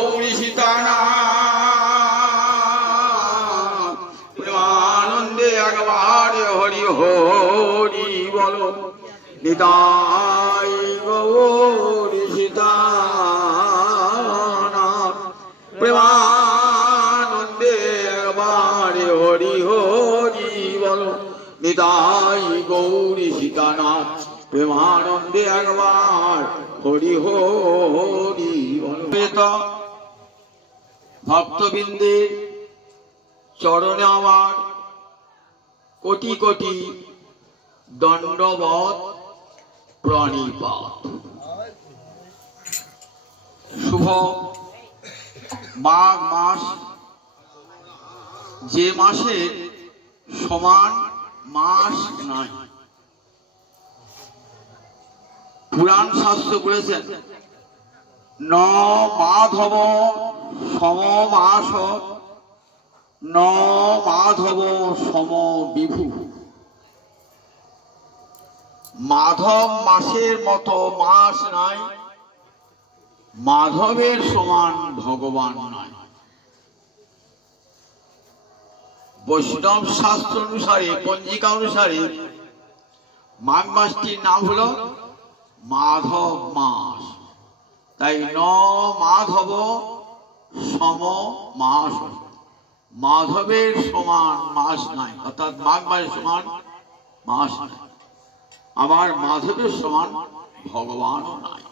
গৌরী সীতানাথ প্রেমানন্দে একবার হরি হরি বলো নিতাই গৌরী সীতানাথ প্রেমানন্দে একবার হরি হরি বলো নিতাই গৌরী সীতানাথ প্রেমানন্দে একবার হরি হরি বলো। ভক্তবৃন্দের চরণে আমার কোটি কোটি দণ্ডবত প্রণিপাত। শুভ মাঘ মাস, যে মাসের সমান মাস নাই। পুরাণ শাস্ত্র বলেছেন ন মাধব সমমাস ন মাধব সম বিভু। মাধব মাসের মতো মাস নাই, মাধবের সমান ভগবান নাই। বৈষ্ণব শাস্ত্র অনুসারে, পঞ্জিকা অনুসারে মাঘ মাসটির নাম হলো মাধব মাস। তাই ন মাধব সম মাস, মাধবের সমান মাস নাই, অর্থাৎ মাঘ মাসের সমান মাস নাই, আবার মাধবের সমান ভগবানও নাই।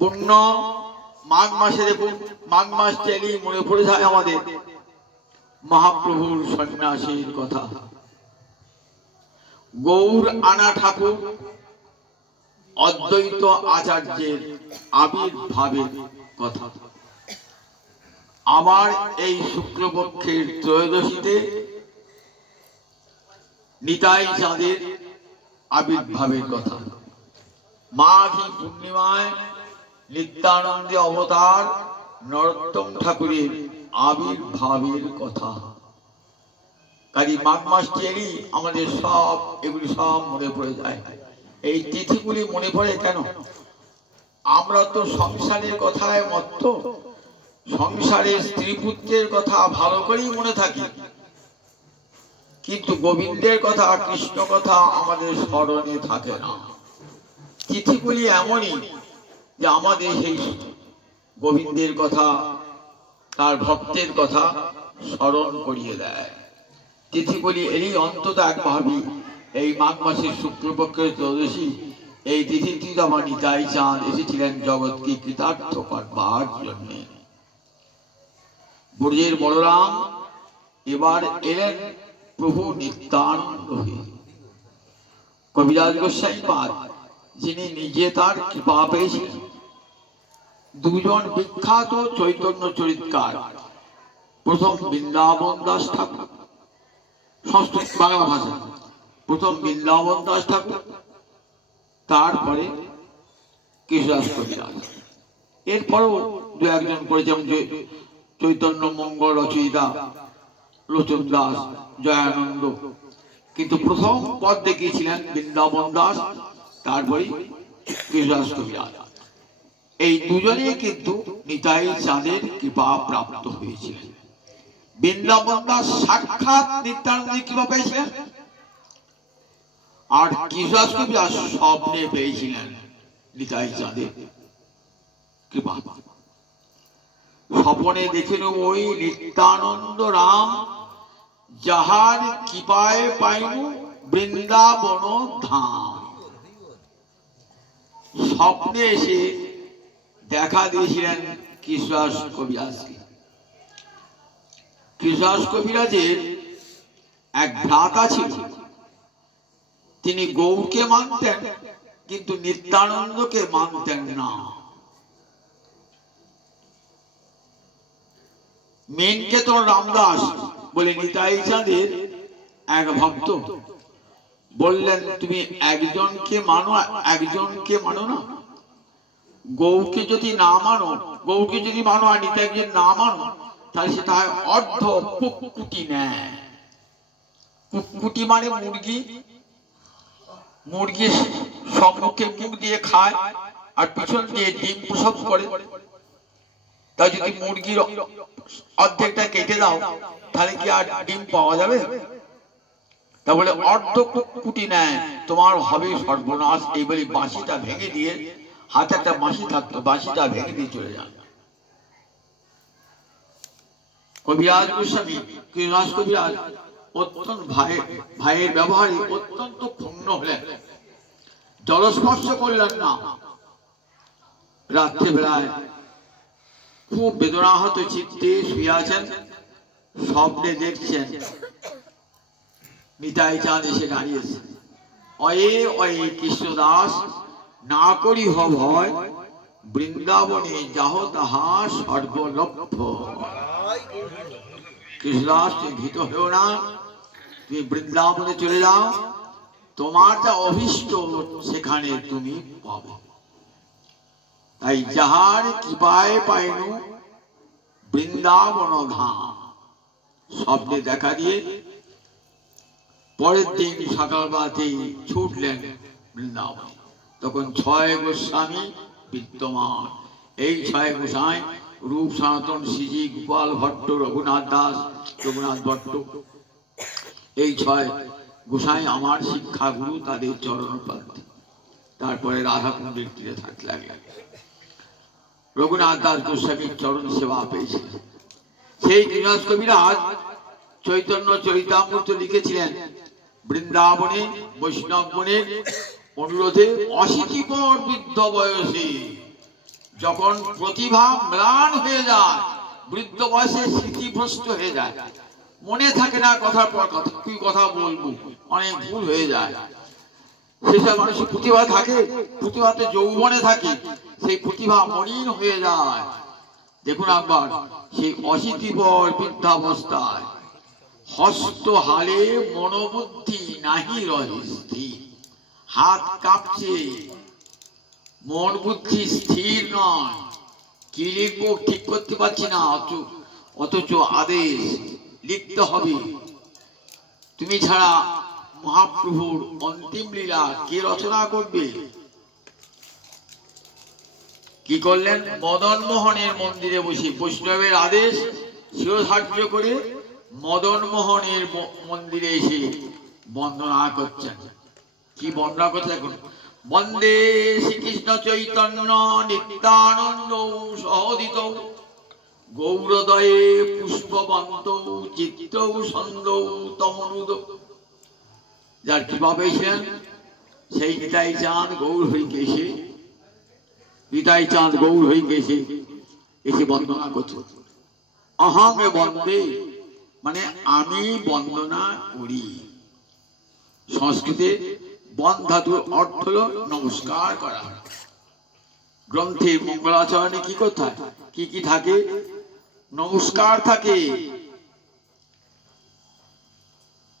পূর্ণ মাঘ মাসে দেখুন, মাঘ মাস চাইলেই মনে পড়ে যায় আমাদের মহাপ্রভুর সন্ন্যাসীর কথা, গৌর আনা ঠাকুর অদ্বৈত আচার্যের আবির্ভাবের কথা। আবার এই শুক্লপক্ষের ত্রয়োদশীতে নিতাই চাঁদের আবির্ভাবের কথা। মাঘী পূর্ণিমায় নিত্যানন্দে অবতার নরোত্তম ঠাকুরের আবির্ভাবের কথা। কাজে মাঘ মাসটি এলেই আমাদের সব এগুলি সব মনে পড়ে যায়। এই তিথিগুলি মনে পড়ে কেন? আমরা তো সংসারের কথায় মত্ত, সংসারের স্ত্রী পুত্রের কথা ভালো করেই মনে থাকি, কিন্তু গোবিন্দের কথা, কৃষ্ণ কথা আমাদের স্মরণে থাকে না। তিথিগুলি এমনই যে আমাদের সেই গোবিন্দের কথা, তার ভক্তের কথা স্মরণ করিয়ে দেয়। তিথিগুলি এরই অন্তত এক ভাবি এই মাঘ মাসের শুক্লপক্ষের ত্রয়োদশী, এই তিথিটি আমার নিতাই চাঁদ এসেছিলেন জগৎকে কৃতার্থ করবার জন্য। ব্রজের বলরাম এবার এলেন প্রভু নিত্যানন্দ হয়ে। কবিরাজ গোস্বামী পাদ, যিনি নিজে তার কৃপা পেয়েছিলেন, দুজন বিখ্যাত চৈতন্য চরিতকার, প্রথম বৃন্দাবন দাস ঠাকুর, সংস্কৃত বাংলা ভাষা, প্রথম বৃন্দাবন দাস ঠাকুর, তারপরে কৃষ্ণদাস কবিরাজ। এরপরও দু একজন করে, যেমন চৈতন্য মঙ্গল রচয়িতা লোচন দাস, জয়ানন্দ, কিন্তু প্রথম পদ দেখিয়েছিলেন বৃন্দাবন দাস, তারপরে কৃষ্ণদাস কবিরাজ। এই দুজনেই কিন্তু নিতাই চাঁদের কৃপা প্রাপ্ত হয়েছিলেন। বৃন্দাবন দাস সাক্ষাৎ নিত্যানন্দের কৃপা পেয়েছিলেন, আর কৃষ্ণদাস কবিরাজ স্বপ্নে পেয়েছিলেন নিতাই চাঁদের কৃপা। স্বপনে দেখেন ওই নিত্যানন্দ রাম, যাহার কৃপায় পাইনু বৃন্দাবন ধাম। স্বপ্নে এসে দেখা দিয়েছিলেন কৃষ্ণদাস কবিরাজকে। কৃষ্ণদাস কবিরাজের এক ভ্রাতা ছিল, তিনি গৌরকে মানতেন কিন্তু নিত্যানন্দকে মানতেন না। মেনকেতন রামদাস বলে নিতাই চাঁদের এক ভক্ত বললেন, তুমি একজনকে মানো, একজনকে মানো না। গৌরকে যদি না মানো, গৌরকে যদি মানো আর নিতাইকে না মানো, তাহলে সেটা হয় অর্ধ কুকুটি নেয়। কুকুটি মানে মুরগি, মুরগির সম্মুখে মুখ দিয়ে খায়, আর পিছন দিয়ে ডিম প্রসব করে। তাই যদি মুরগির অর্ধেকটা কেটে দাও তাহলে কি আর ডিম পাওয়া যাবে? তা বলে অর্ধ কুটি নেয়, তোমার হবে সর্বনাশ। এই বলে বাঁশিটা ভেঙে দিয়ে, হাতে একটা বাঁশি থাকতো, বাঁশিটা ভেঙে দিয়ে চলে যান। কবিরাজ গোস্বামী, কৃষ্ণদাস কবিরাজ অত্যন্ত ভাইয়ের ব্যবহারে অত্যন্ত ক্ষুণ্ণ হলেন, জলস্পর্শ করলেন না। রাত্রিবেলায় খুব বেদনাহত চিত্তে শুয়ে আছেন, স্বপ্নে দেখছেন নিতাই চাঁদ এসে দাঁড়িয়েছে। অয়ে অয়ে কৃষ্ণদাস, না করি ভয়, বৃন্দাবনে যাহ তাহা সর্বলভ্য। কৃষ্ণদাস, তুমি ভীত হও না, তুমি বৃন্দাবনে চলে যাও, তোমার যা অভীষ্ট সেখানে তুমি পাবে। তাই যাহার কৃপায় পাইনু বৃন্দাবন ধাম, স্বপ্নে দেখা দিয়ে পরের দিন সকালবেলাতেই ছুটলেন বৃন্দাবন। তখন 6 গোস্বামী বিদ্যমান। এই 6 গোসাই রূপ সনাতন, শ্রীজি, গোপাল ভট্ট, রঘুনাথ দাস, রঘুনাথ ভট্ট, এই 6 গোসাই আমার শিক্ষাগুরু, তাদের চরণ প্রান্তে। তারপরে রাধাকুণ্ডের তীরে থাকতে লাগলেন। রঘুনাথ দাস গোস্বামীর চরণ সেবা পেয়েছিলেন। সেই কৃষ্ণদাস কবিরাজ চৈতন্য চরিতামৃত লিখেছিলেন, বৃন্দাবনে বৈষ্ণব মনের অনুরোধে অশীতিপর বৃদ্ধ বয়সে যখন প্রতিভা ম্লান হয়ে যায়, বৃদ্ধ বয়সে স্মৃতিভ্রষ্ট হয়ে যায়, মনে থাকে না কথার পর কথা, কি কথা বলবো, অনেক ভুল হয়ে যায়। সেসব মানুষের প্রতিভা থাকে, প্রতিভাতে যৌবনে থাকে, সেই প্রতিভা মলিন হয়ে যায়। দেখুন একবার সেই অশীতিপর বৃদ্ধাবস্থায় হস্ত হালে মনোবুদ্ধি নাহি রহে স্থির, হাত কাঁপছে, মন বুদ্ধি স্থির নয়, কি লিখবো ঠিক করতে পারছি না, অথচ আদেশ লিখতে হবে। তুমি ছাড়া মহাপ্রভুর অন্তিম লীলা কে রচনা করবে? কি করলেন? মদন মোহনের মন্দিরে বসে বৈষ্ণবের আদেশ শিরোধার্য করে মদন মোহনের মন্দিরে এসে বন্দনা করছেন। কি বন্দনা করছে? এখন বন্দে শ্রীকৃষ্ণ চৈতন্য নিত্যানন্দ সহোদিত গৌরদয়ে পুষ্পবন্ত চিত্ত ছন্দ তমনুদ। যার কৃপা পেয়েছেন সেই নিতাই চাঁদ গৌর হইকে এসে, নিতাই চাঁদ গৌর হইকে এসে বন্দনা করছে। অহং বন্দে মানে আমি বন্দনা করি। সংস্কৃতে বন ধাতুর অর্থ হলো নমস্কার করা। গ্রন্থে মঙ্গলাচরণে কি কোথায় কি কি থাকে? নমস্কার থাকে,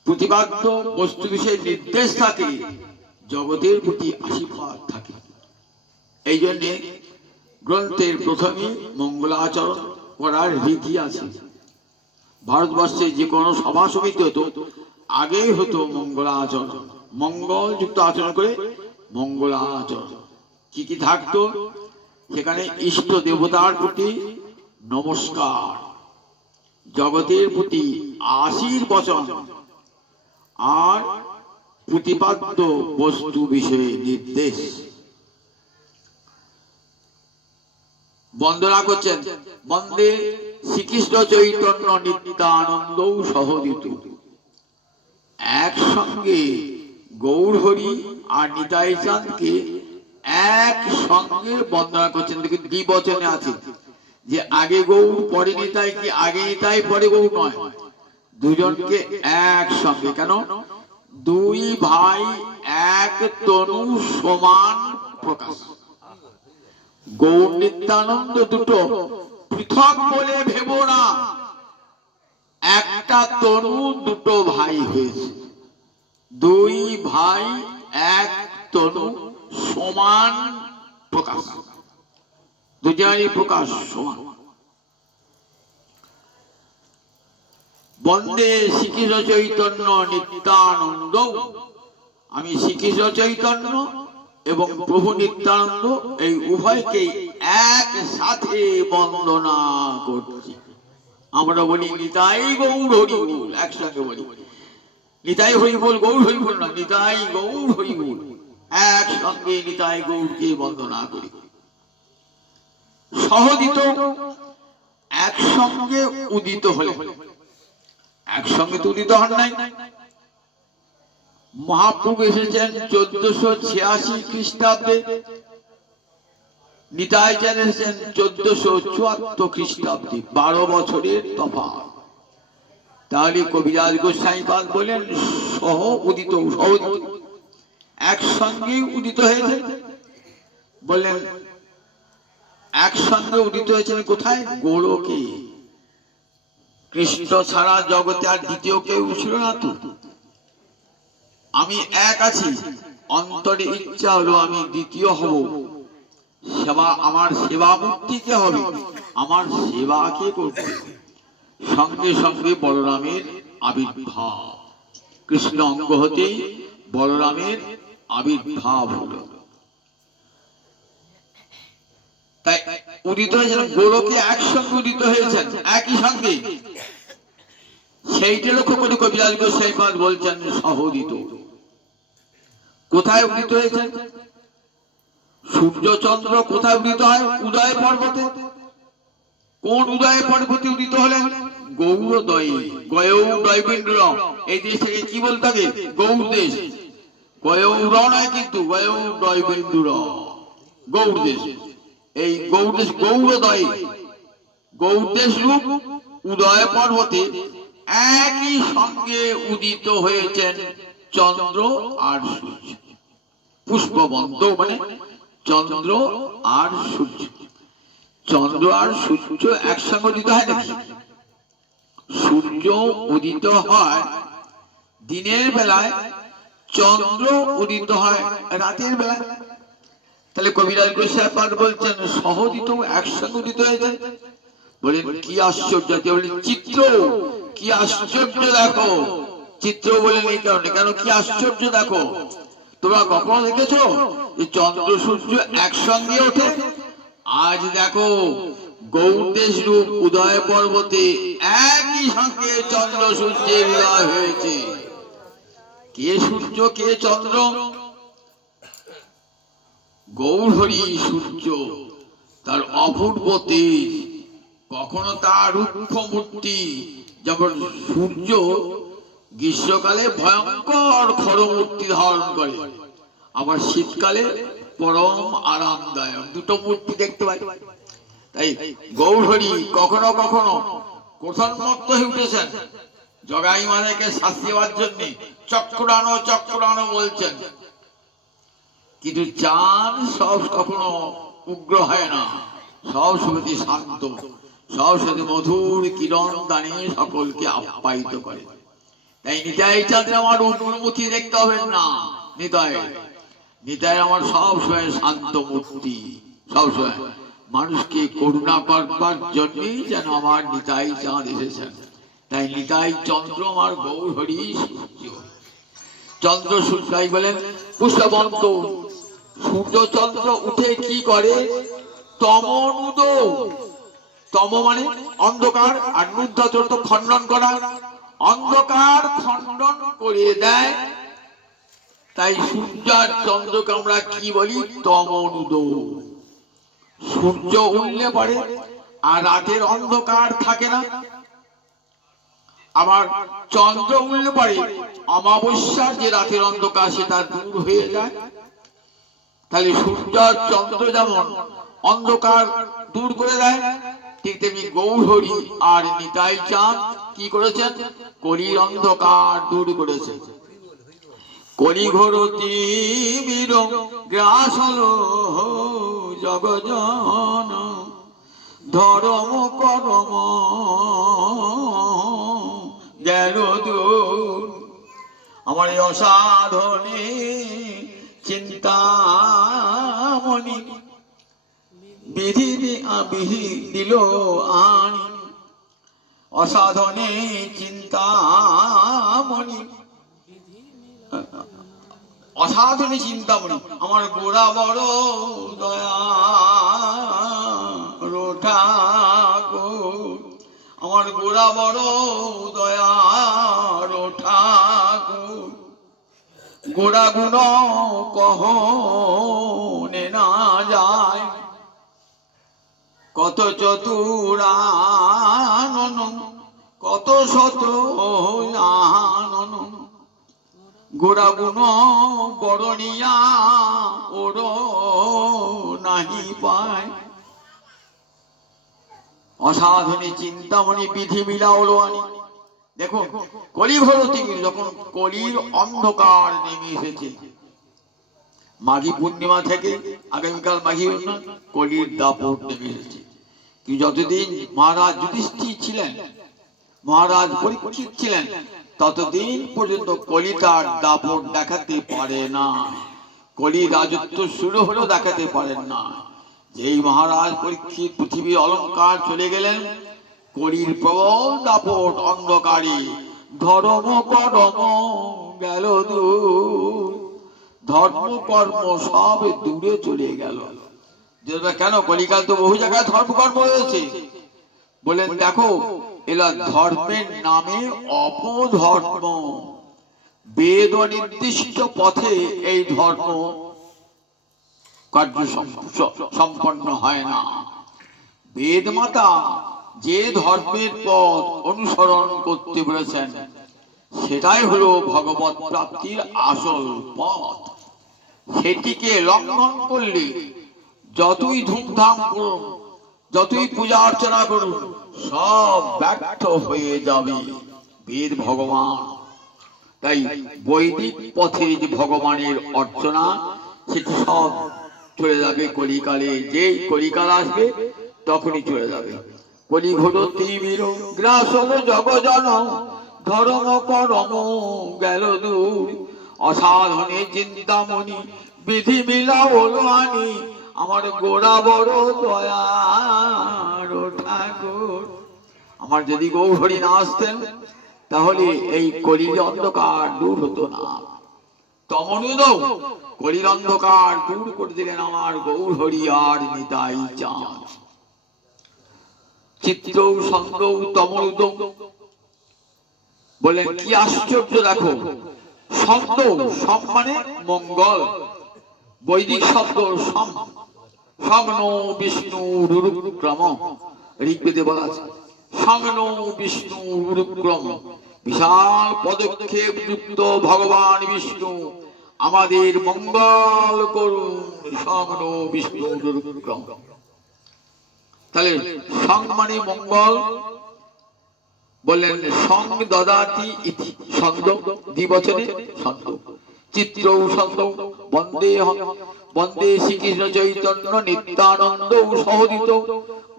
প্রতিপাদ্য বস্তু বিষয়ে নির্দেশ থাকে, জগতের প্রতি আশীর্বাদ থাকে। এই জন্যে গ্রন্থের প্রথমে মঙ্গলাচরণ করার রীতি আছে। ভারতবর্ষে যে কোনো সভা সমিতি হতো, আগেই হতো মঙ্গলাচরণ, মঙ্গল যুক্ত আচরণ করে মঙ্গলাচরণ। কি কি থাকতো সেখানে? ইষ্ট দেবতার প্রতি নমস্কার, জগতের প্রতি আশীর্বচন, আর প্রতিপাদ্য বস্তু বিষয়ে নির্দেশ। বন্দনা করছেন, বন্দে শ্রীকৃষ্ণ চৈতন্য নিত্যানন্দ সহোদিত। একসঙ্গে গৌর হরি আর নিতাই চাঁদকে একসঙ্গে বন্দনা করছেন। দেখুন দ্বিবচনে আছে, যে আগে গৌর পরে নিতাই, কি আগে নিতাই পরে গৌর নয়, দুজনকে একসঙ্গে। কেন? দুই ভাই এক তনু সমান প্রকাশ। গৌর নিত্যানন্দ দুটো পৃথক বলে ভেব না, একটা তনু দুটো ভাই হয়েছে। দুই ভাই এক তনু সমান প্রকাশ, দুজনেরই প্রকাশ সমান। বন্দে শ্রীকৃষ্ণ চৈতন্য নিত্যানন্দ, আমি শ্রীকৃষ্ণ চৈতন্য এবং প্রভু নিত্যানন্দ এই উভয়কেই একসাথে বন্দনা করছি। আমরা বলি নিতাই গৌর হরি বল, একসঙ্গে বলি নিতাই হরি বল, গৌর হরি বল না, নিতাই গৌর হরি বল, একসঙ্গে নিতাই গৌরকে বন্দনা করি। সহোদিত একসঙ্গে উদিত হলে, একসঙ্গে তো উদিত হন নাই। মহাপ্রভু এসেছেন 1486 খ্রিস্টাব্দে, নিতাই চাঁদ এসেছেন 1474 খ্রিস্টাব্দে, 12 বছরের তফাৎ। তাহলে কবিরাজ গোস্বামী পাদ বলেন সহ উদিত, একসঙ্গে উদিত হয়েছে। বললেন একসঙ্গে উদিত হয়েছেন কোথায়? গোলকে। কৃষ্ণ ছাড়া জগতে আর দ্বিতীয় কেউ ছিল না তো। আমি এক আছি, অন্তরে ইচ্ছা হলো আমি দ্বিতীয় হব। সেবা, আমার সেবা মুক্তি কে হবে? আমার সেবা কে করবে? সঙ্গে সঙ্গে বলরামের আবির্ভাব, কৃষ্ণ অঙ্গ হতেই বলরামের আবির্ভাব হলো। তাই উদিত হয়েছেন গোলকে, একসঙ্গে উদিত হয়েছেন একই সঙ্গে। সেইটা লক্ষ্য করে কবিরাজ গোস্বামী পাদ বলছেন সহোদিত। কোথায় উদিত হয়েছেন? সূর্যচন্দ্র কোথায় উদিত হয়? উদয় পর্বতে। কোন উদয় পর্বতে উদিত হলেন? গৌরদয়ে, গয়ৌ দয়বেন্দ্র। এই দেশটাকে কি বলতে হবে? গৌর দেশ। গয়ৌর নয় কিন্তু, গয়ৌ দয়বেন্দ্র, গৌর দেশ। এই গৌর দেশ গৌরদয়ে, গৌর দেশ রূপ উদয় পর্বতে একই সঙ্গে উদিত হয়েছেন চন্দ্র আর সূর্য। পুষ্পবন্ত মানে চন্দ্র আর সূর্য। চন্দ্র আর সূর্য একসঙ্গে উদিত হয় নাকি? সূর্য উদিত হয় দিনের বেলায়, চন্দ্র উদিত হয় রাতের বেলায়। তাহলে কবিরাজ গোস্বামী পাদ বলছেন সহোদিত, একসঙ্গে উদিত হয়েছে। বলেন কি আশ্চর্য! বলেন চিত্র, কি আশ্চর্য দেখো। চিত্র বলেন এই কারণে, কেন কি আশ্চর্য দেখো। তোমরা কখনো দেখেছো যে চন্দ্র সূর্য একসঙ্গে ওঠে? আজ দেখো গৌরদেশ রূপ উদয় পর্বতে একই সঙ্গে চন্দ্র সূর্যের উদয় হয়েছে। কে সূর্য কে চন্দ্র? গৌর হরি সূর্য, তার অপূর্ব তেজ। কখনো তার রুক্ষ মূর্তি, যখন সূর্য গ্রীষ্মকালে ভয়ঙ্কর খড়মূর্তি ধারণ করে, আবার শীতকালে পরম আরামদায়ক, দুটো মূর্তি দেখতে পাই। তাই গৌর হরি কখনো কখনো কোথান্মত্ত হয়ে উঠেছেন জগাই মানেকে শাস্তি দেওয়ার জন্য। চক্রানো চক্রানো বলছেন, কিন্তু চাঁদ সব কখনো উগ্র হয় না, সব সময় শান্ত, সব সময় মধুর কিরণ দানে সকলকে আপ্যায়িত করে। তাই নিতাই চাঁদের আমার অনুমতি দেখতে হবে না। নিতাই, নিতাই আমার সব সময় শান্ত মূর্তি, সব সময় মানুষকে করুণা করবার জন্যই যেন আমার নিতাই চাঁদ এসেছেন। তাই নিতাই চন্দ্র আমার গৌর হরি সূর্য। চন্দ্র সূর্যাই বলেন পুষ্পবন্ত। সূর্য চন্দ্র উঠে কি করে? তমনুদ। তম মানে অন্ধকার, আর নুদ্ধ খণ্ডন করা, অন্ধকার খণ্ডন করে দেয়। তাই সূর্য আর চন্দ্রকে আমরা কি বলি? তমনুদ। সূর্য উঠলে পরে আর রাতের অন্ধকার থাকে না, আবার চন্দ্র উঠলে পরে অমাবস্যার যে রাতের অন্ধকার সেটা দূর হয়ে যায়। তাহলে সূর্য আর চন্দ্র যেমন অন্ধকার দূর করে দেয়, ঠিক তেমনি গৌর হরি আর নিতাই চাঁদ কি করেছেন? কলির অন্ধকার দূর করেছে। কলি ঘোর তিমির গ্রাস হলো জগজন, ধর্ম করম গেল দূর। আমার এই অসাধনে চিন্তামণি বিধি দিল আনি। অসাধনে চিন্তামণি অসাধনী চিন্তামণি আমার গোড়া বড় দয়া ঠাকুর, আমার গোড়া বড় দয়া ঠাকুর, গোড়া গুণ কহনে না যায়, কত চতুরানন কত শত আনন, গোড়া গুণ বরণিয়া ওর নাহি পায়। অসাধনী চিন্তামণি বিধি মিলাওলো আনি। দেখুন কলিঘোর যখন কলির অন্ধকার নেমে এসেছে, মাঘী পূর্ণিমা থেকে আগামীকাল মাঘী কলির দাপট নেমে এসেছে। কিন্তু যতদিন মহারাজ যুধিষ্ঠির ছিলেন, মহারাজ পরীক্ষিত ছিলেন, ততদিন পর্যন্ত কলি তার দাপট দেখাতে পারে না। কলি রাজত্ব শুরু হলো দেখাতে পারেন না। যেই মহারাজ পরীক্ষিত পৃথিবীর অলঙ্কার চলে গেলেন, কলির প্রবল দাপট অন্ধকারে ধর্ম কর্ম গেল দূর, ধর্ম কর্ম সব দূরে চলে গেল। কেন? কলিকাল তো বহু জায়গায় ধর্মকর্ম রয়েছে। বলেন দেখো, এলা ধর্মের নামে অপধর্ম, বেদ নির্দিষ্ট পথে এই ধর্ম কার্য সম্পন্ন হয় না। বেদ মাতা যে ধর্মের পথ অনুসরণ করতে বলেছেন, সেটাই হলো ভগবত প্রাপ্তির আসল পথ। সেটিকে লঙ্ঘন করলে যতই ধুমধাম করুন, যতই পূজা অর্চনা করুন, সব ব্যর্থ হয়ে যাবে। বেদ ভগবান, তাই বৈদিক পথে যে ভগবানের অর্চনা, সেটি সব চলে যাবে কলিকালে। যেই কলিকাল আসবে তখনই চলে যাবে। কলিঘোর তিমির গ্রাস জগজন, ধর্ম করম গেল দূর, অসাধনে চিন্তামণি বিধি মিলা হলো আনি, আমার গোড়া বড় দয়ার ঠাকুর। আমার যদি গৌরহরি না আসতেন, তাহলে এই কলির অন্ধকার দূর হতো না। তমনুদৌ কলির অন্ধকার দূর করে দিলেন আমার গৌরহরি আর নিতাই চাঁদ। চিত্র ছন্দ তমনুদৌ বলেন কি আশ্চর্য! দেখো, ছন্দ সম মানে মঙ্গল, বৈদিক শব্দ সম, সংন বিষ্ণু রুরুক্রম, ঋগ্বেদে বলা আছে সংন বিষ্ণু রুরুক্রম। বিশাল পদক্ষেপ যুক্ত ভগবান বিষ্ণু আমাদের মঙ্গল করুন, সংন বিষ্ণু রুরুক্রম। তাহলে সং মানে মঙ্গল, বললেন সং দদাতি ইতি, ছন্দ দ্বিবচনে ছন্দ। চিত্র ছন্দ বন্দে বন্দে শ্রীকৃষ্ণ চৈতন্য নিত্যানন্দ সহদিত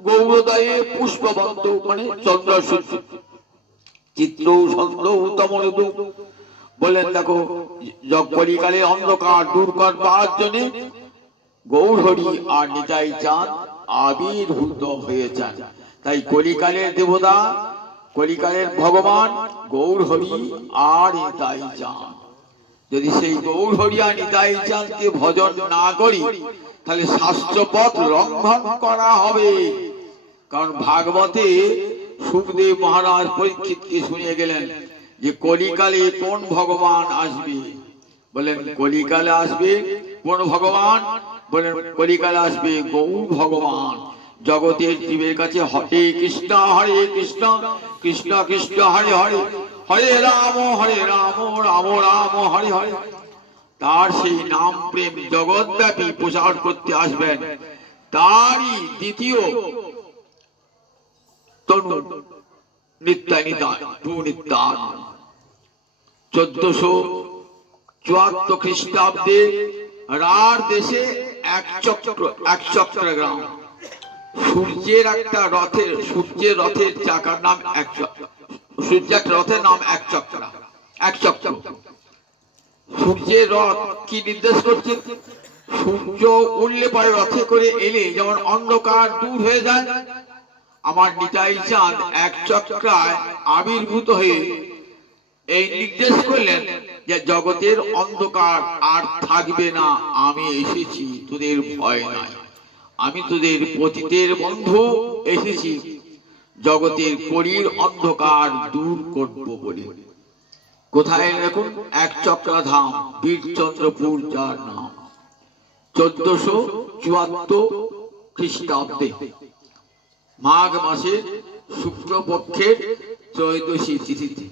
গৌরদয়ে পুষ্পবন্ত, মানে চন্দ্র সূর্য। চিত্র ছন্দ তমনুদ বললেন দেখো, কলিকালে অন্ধকার দূর করবার জন্য গৌরহরি আর নিতাই চাঁদ আবির্ভূত হয়েছেন। তাই কলিকালের দেবতা, কলিকালের ভগবান গৌরহরি আর নিতাই চাঁদ। যদি সেই গৌরহরি আর নিতাই চাঁদকে ভজন না করি, তাহলে শাস্ত্রপথ লঙ্ঘন করা হবে। কারণ ভাগবতে সুখদেব মহারাজ পরীক্ষিতকে শুনিয়ে গেলেন যে কলিকালে কোন ভগবান আসবে। বলেন কলিকালে আসবে কোন ভগবান? বলেন কলিকালে আসবে গৌর ভগবান। জগতের জীবের কাছে হরে কৃষ্ণ কৃষ্ণ কৃষ্ণ হরে হরে, হরে রাম রাম রাম হরে হরে। তার সেই নাম প্রেম জগৎব্যাপী প্রচার করতে আসবেন। তারই দ্বিতীয় তনু নিত্যান 1474 খ্রিস্টাব্দে রার দেশে এক চক্র গ্রাম, সূর্যের একটা রথের, সূর্যের রথের চাকার নাম এক চক্র, সূর্যের রথের নাম এক চক্র। সূর্যের রথ কি নির্দেশ করছে? সূর্য উঠলে পরে রথে করে এলে যেমন অন্ধকার দূর হয়ে যায়, আমার নিতাই চাঁদ এক চক্রায় আবির্ভূত হয়ে এই নির্দেশ করলেন যে জগতের অন্ধকার আর থাকবে না, আমি এসেছি, তোদের ভয় নাই, আমি তোদের পতিতের বন্ধু, এসেছি জগতের কলির অন্ধকার দূর করব বলে। কোথায় দেখুন, এক চক্রাধাম, বীরচন্দ্রপুর যার নাম, 1474 খ্রিস্টাব্দে মাঘ মাসে শুক্লপক্ষের ত্রয়োদশী তিথিতে।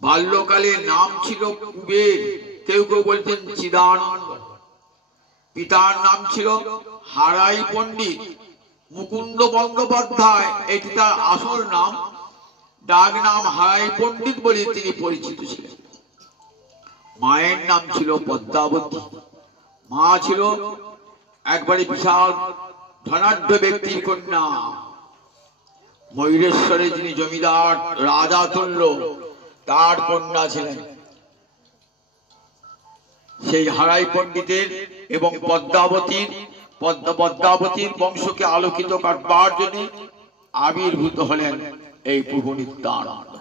বাল্যকালে নাম ছিল কুবের, কেউ কেউ বলতেন চিদানন্দ। পিতার নাম ছিল হারাই পণ্ডিত মুকুন্দ বন্দ্যোপাধ্যায়, এটি তার আসল নাম। ডাক নাম হারাই পণ্ডিত বলে তিনি পরিচিত ছিলেন। মায়ের নাম ছিল পদ্মাবতী। মা ছিল একবারে বিশাল ধনাঢ্য ব্যক্তির কন্যা, ময়ূরেশ্বরে যিনি জমিদার রাজা তুল্য, তার কন্যা ছিলেন। সেই হারাই পণ্ডিতের এবং পদ্মাবতীর বংশকে আলোকিত করবার জন্য আবির্ভূত হলেন এই প্রভু নিত্যানন্দ।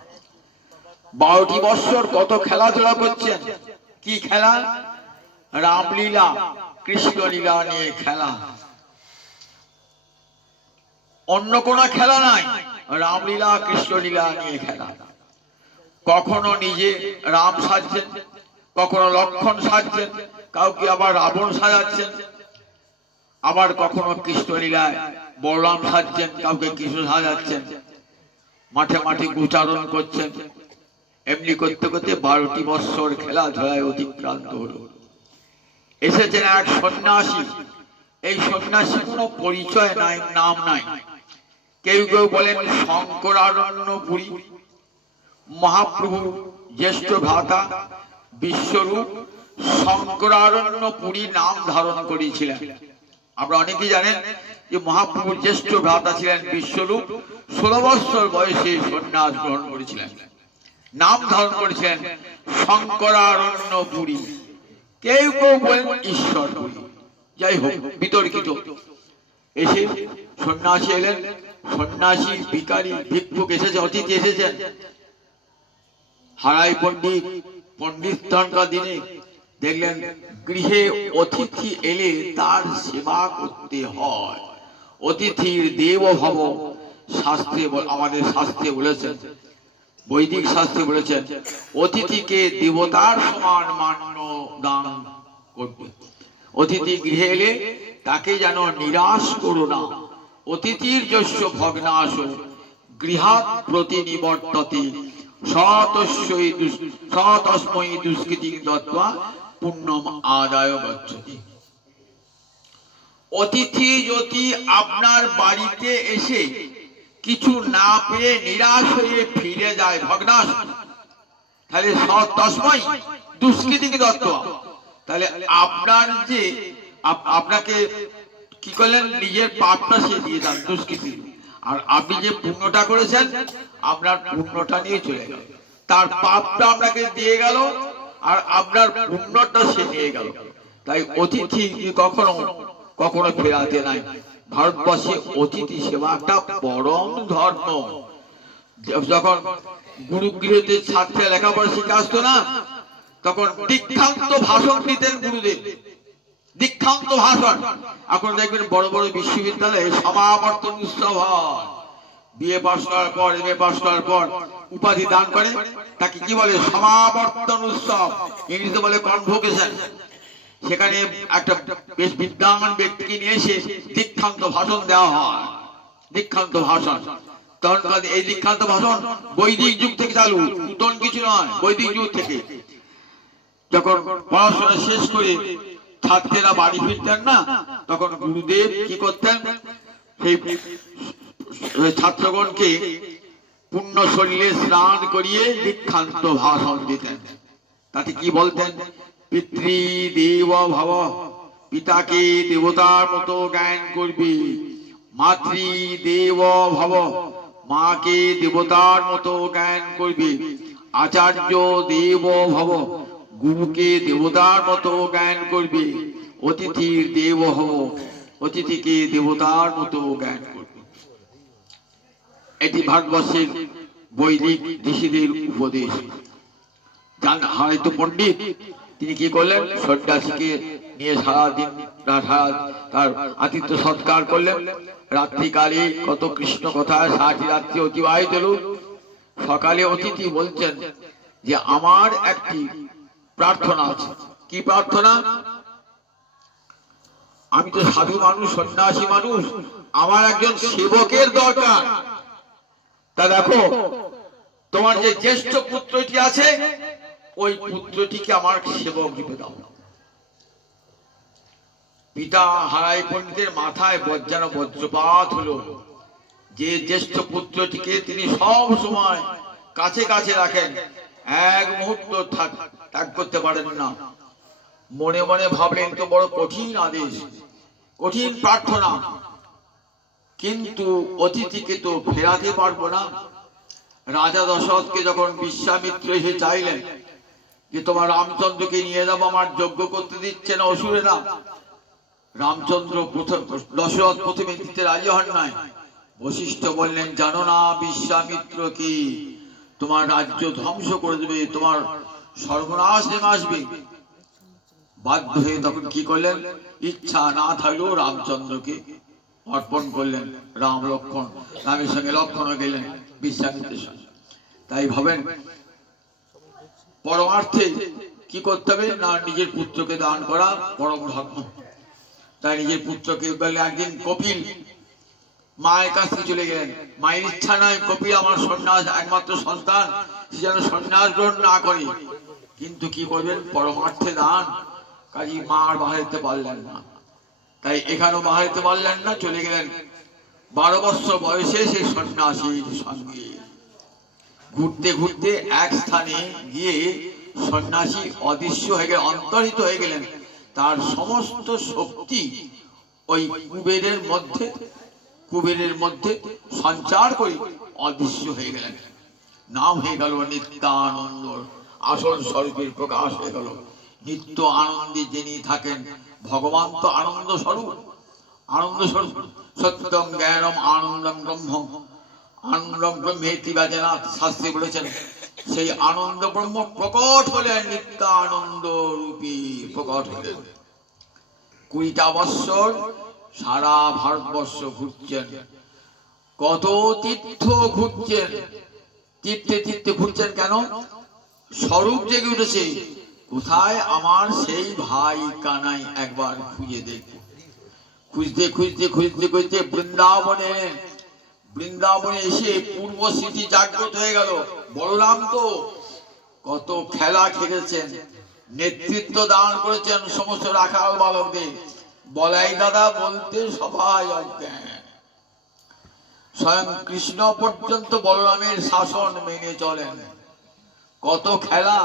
12টি বৎসর কত খেলাধুলা করছেন। কি খেলা? রামলীলা, কৃষ্ণলীলা নিয়ে খেলা, অন্য কোন খেলা নাই। রামলীলা, কৃষ্ণলীলা নিয়ে খেলা। কখনো নিজে রাম সাজছেন, কখনো লক্ষণ সাজছেন, কাউকে আবার রাবণ সাজাচ্ছেন, আবার কখনো কৃষ্ণলীলায় বলরাম সাজছেন, কাউকে কৃষ্ণ সাজাচ্ছেন, মাঠে মাঠে উচ্চারণ করছেন। এমনি করতে করতে 12টি বৎসর খেলাধুলায় অতিক্রান্ত হল। এসেছেন এক সন্ন্যাসী। এই সন্ন্যাসী কোনো পরিচয় নাই, নাম নাই। কেউ কেউ বলেন শঙ্করারণ্যপুরী। মহাপ্রভু জ্যেষ্ঠ ভ্রাতা বিশ্বরূপ শঙ্করারণ্যপুরী নাম ধারণ করেছিলেন। আমরা অনেকেই জানেন যে মহাপ্রভুর জ্যেষ্ঠ ভ্রাতা ছিলেন বিশ্বরূপ। 16 বৎসর বয়সে সন্ন্যাস গ্রহণ করেছিলেন, নাম ধারণ করেছিলেন শঙ্করারণ্যপুরী। কেউ কেউ বলেন ঈশ্বরপুরী। যাই হোক, বিতর্কিত। এসে সন্ন্যাসী এলেন। সন্ন্যাসী, ভিখারি, ভিক্ষুক এসেছে, অতিথি এসেছেন। হারাই পণ্ডিতকার দিনে দেখলেন গৃহে অতিথি এলে তার সেবা করতে হয়। অতিথির দেব ভব শাস্ত্রে, আমাদের শাস্ত্রে বলেছেন, বৈদিক শাস্ত্রে বলেছেন, অতিথিকে দেবতার সমান মান্য দান করবে। অতিথি গৃহে এলে তাকে যেন নিরাশ করো না। অতিথির যস্য ভগ্নাশ গৃহাৎ প্রতি নিবর্ততে সতস্মৈ দুষ্কৃতি দত্ত্বা পুণ্যম আদায় গচ্ছতি। অতিথি যদি আপনার বাড়িতে এসে কিছু না পেয়ে নিরাশ হয়ে ফিরে যায়, ভগ্নাশ, তাহলে সতস্মৈ দুষ্কৃতি দত্ত্বা, তাহলে আপনার যে আপনাকে কি করলেন, নিজের পাপটা সে দিয়ে দেন, দুষ্কৃতি। আর আপনি যে পুণ্যটা করেছেন, আপনার পুণ্যটা নিয়ে চলে গেল। তার পাপটা আপনাকে দিয়ে গেল, আর আপনার পুণ্যটা সে নিয়ে গেল। তাই অতিথি কখনো কখনো ফেরাতে নাই। ভারতবর্ষে অতিথি সেবা একটা পরম ধর্ম। যখন গুরুগৃহতে ছাত্রে লেখাপড়া শিখে আসতো না, তখন দীক্ষান্ত ভাষণ দিতেন গুরুদেব, দীক্ষান্ত ভাষণ। এখন দেখবেন বড় বড় বিশ্ববিদ্যালয়ে সমাবর্তন উৎসব হয়। বিএ পাস করার পর, এমএ পাস করার পর উপাধি দান করে, তাকে কি বলে? সমাবর্তন উৎসব, ইংরেজিতে বলে কনভোকেশন। সেখানে একটা বেশ বিদ্যামান ব্যক্তিকে নিয়ে এসে দীক্ষান্ত ভাষণ দেওয়া হয়। দীক্ষান্ত ভাষণ, তখন এই দীক্ষান্ত ভাষণ বৈদিক যুগ থেকে চালু, নতুন কিছু নয়, বৈদিক যুগ থেকে। যখন পড়াশোনা শেষ করে ছাত্রেরা বাড়ি ফিরতেন না, তখন গুরুদেব কি করতেন, সেই ছাত্রগণকে পুণ্য শরীরে স্নান করিয়ে দীক্ষান্ত ভাষণ দিতেন। তাতে কি বলতেন? পিতৃদেব ভব, পিতাকে দেবতার মতো জ্ঞান করবে। মাতৃদেব ভব, মাকে দেবতার মতো জ্ঞান করবে। আচার্য দেব ভব, গুরুকে দেবতার মতো জ্ঞান করবে। অতিথির দেব ভব, অতিথিকে দেবতার মতো জ্ঞান করবে। এটি ভারতবর্ষের বৈদিক ঋষিদের উপদেশ। হয়তো পণ্ডিত তিনি কি করলেন, সন্ন্যাসীকে নিয়ে সারাদিন তার আতিথ্য সৎকার করলেন। রাত্রিকালে কত কৃষ্ণ কথা, 60 রাত্রি অতিবাহিত হল। সকালে অতিথি বলছেন যে আমার একটি প্রার্থনা আছে। কি প্রার্থনা? আমি তো সাধু মানুষ, সন্ন্যাসী মানুষ, আমার একজন সেবকের দরকার। তা দেখো, তোমার যে জ্যেষ্ঠ পুত্রটি আছে ওই পুত্রটিকে আমার সেবক দিতে দাও। পিতা হারাই পণ্ডিতের মাথায় যেন বজ্রপাত হলো। যে জ্যেষ্ঠ পুত্রটিকে তিনি সব সময় কাছে কাছে রাখেন, এক মুহূর্ত ত্যাগ করতে পারেন না। মনে মনে ভাবলেন তো বড় কঠিন আদেশ, কঠিন প্রার্থনা, কিন্তু অতিথিকে তো ফেরাতে পারবো না। রাজা দশরথকে যখন বিশ্বামিত্র এসে চাইলেন যে তোমার রামচন্দ্রকে নিয়ে যাবো, আমার যজ্ঞ করতে দিচ্ছে না অসুরেরা, রামচন্দ্র দশরথ প্রথমে দিতে রাজি হন নাই। বশিষ্ঠ বললেন, জানো না বিশ্বামিত্র কি তোমার রাজ্য ধ্বংস করে দেবে, তোমার সর্বনাশ নেমে আসবে। বাধ্য হয়ে তখন কি করলেন, ইচ্ছা না থাকলেও রামচন্দ্রকে অর্পণ করলেন। রাম লক্ষ্মণ, রামের সঙ্গে লক্ষ্মণও গেলেন বিশ্বামিত্রের সঙ্গে। তাই ভাবেন পরমার্থে কি করতে হবে না, নিজের পুত্রকে দান করা পরম ধর্ম। তাই নিজের পুত্রকে বললে, একদিন কপিল মায়ের কাছ থেকে চলে গেলেন। মায়ের ইচ্ছা নয় কপিল আমার সন্ন্যাস একমাত্র সন্তান, সে যেন সন্ন্যাস গ্রহণ না করে, কিন্তু কি করবেন, পরমার্থে দান। কাজী মা আর বাহাইতে পারলেন না, তাই এখানেও বাহাইতে পারলেন না, চলে গেলেন 12 বছর বয়সে সেই সন্ন্যাসীর সঙ্গে। ঘুরতে ঘুরতে এক স্থানে গিয়ে সন্ন্যাসী অদৃশ্য হয়ে গেলেন, অন্তর্হিত হয়ে গেলেন। তার সমস্ত শক্তি ওই কুবেরের মধ্যে সঞ্চার করে অদৃশ্য হয়ে গেলেন। নাম হয়ে গেল নিত্যানন্দ, আসল স্বরূপের প্রকাশ হয়ে গেল। নিত্য আনন্দে যিনি থাকেন, ভগবান তো আনন্দ স্বরূপ। আনন্দ স্বরূপ সত্যম জ্ঞানম আনন্দম ব্রহ্ম, আনন্দম ব্রহ্মেতি বাজনাথ শাস্ত্রে বলেছেন। সেই আনন্দ ব্রহ্ম প্রকট হলেন, নিত্যানন্দ রূপী প্রকট হলেন। 20টা বৎসর সারা ভারতবর্ষ ঘুরছেন, কত তীর্থ ঘুরছেন। তীর্থে তীর্থে ঘুরছেন কেন? স্বরূপ জেগে উঠেছে, কোথায় আমার সেই ভাই কানাই একবার খুঁজে দেখব। খুঁজতে খুঁজতে খুঁজতে খুঁজতে বৃন্দাবনে এসে পূর্ব স্মৃতি জাগ্রত হয়ে গেল। বলরাম তো কত খেলা খেলেছেন, নেতৃত্ব দান করেছেন সমস্ত রাখাল বালকদের। বলাই দাদা বলতে সবাই অজ্ঞান। স্বয়ং কৃষ্ণ পর্যন্ত বলরামের শাসন মেনে চলেন। কত খেলা,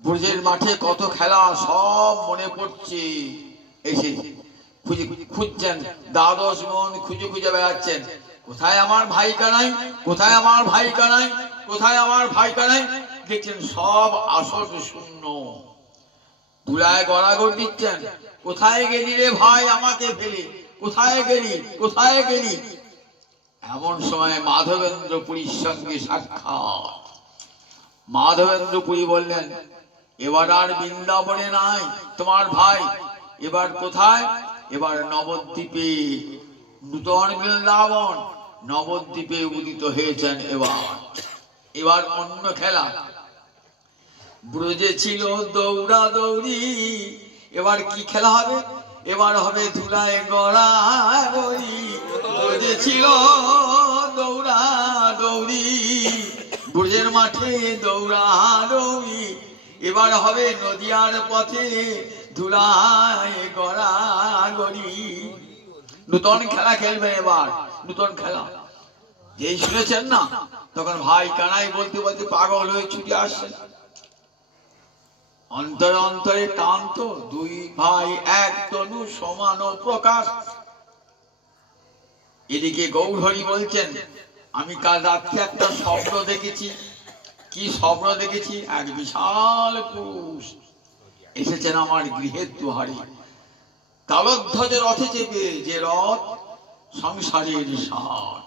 ব্রজের মাঠে কত খেলা, সব মনে পড়ছে। এসে খুঁজছেন, 12 মন খুঁজে খুঁজে বেড়াচ্ছেন, কোথায় আমার ভাই কানাই, কোথায় আমার ভাই কানাই, কোথায় আমার ভাই কানাই। দেখছেন সব আসর শূন্য, ধুলায় গড়াগড় দিচ্ছেন, কোথায় গেলি রে ভাই আমাকে ফেলে, কোথায় গেলি, কোথায় গেলি। এমন সময় মাধবেন্দ্র পুরীর সঙ্গে সাক্ষাৎ। মাধবেন্দ্র পুরী বললেন, এবার আর বৃন্দাবনে নাই তোমার ভাই, এবার কোথায়? এবার নবদ্বীপে, নূতন বৃন্দাবন নবদ্বীপে উদিত হয়েছেন। এবার অন্য খেলা। ব্রজে ছিল দৌড়া দৌড়ি, এবার কি খেলা হবে? এবার হবে ধুলায় গড়াগড়ি। ব্রজে ছিল দৌড়া দৌড়ি, ব্রজের মাঠে দৌড়া দৌড়ি, এবার হবে নদিয়ার পথে ধুলায় গড়াগড়ি। নূতন খেলা খেলবে এবার, নূতন খেলা। যেই শুনেছেন না, তখন ভাই কানাই বলতে বলতে পাগল হয়ে ছুটে আসছেন। অন্তরে অন্তরে টান তো, 2 ভাই এক তনু সমান প্রকাশ। এদিকে গৌরহরি বলছেন, আমি কাল রাত্রে একটা স্বপ্ন দেখেছি। কি স্বপ্ন দেখেছি? এক বিশাল পুরুষ এসেছেন আমার গৃহের দুয়ারে, তালধ্বজের রথে চেপে, যে রথ সংসারের সার।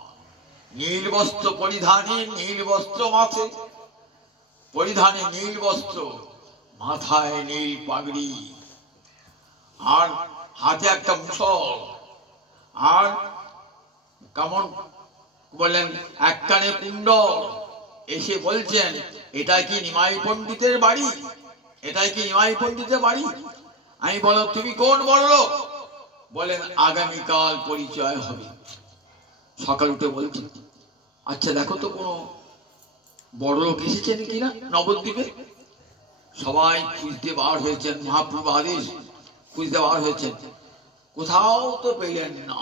নীল বস্ত্র পরিধানে, নীল বস্ত্র মাথে পরিধানে, নীল বস্ত্র মাথায় নীল পাগড়ি, আর হাতে একটা মুসল, আর কেমন বললেন এক কানে কুণ্ডল। এসে বলছেন এটা কি নিমাই পণ্ডিতের বাড়ি? এটাই কি নিমাই পণ্ডিতের বাড়ি? আমি বলো তুমি কোন বড় লোক? বলেন আগামীকাল পরিচয় হবে। সকাল উঠে বলছেন আচ্ছা দেখো তো কোনো বড় লোক এসেছেন কিনা নবদ্বীপে। সবাই খুঁজতে বার হয়েছেন, মহাপ্রভু আদেশ, খুঁজতে বার হয়েছেন, কোথাও তো পেলেন না।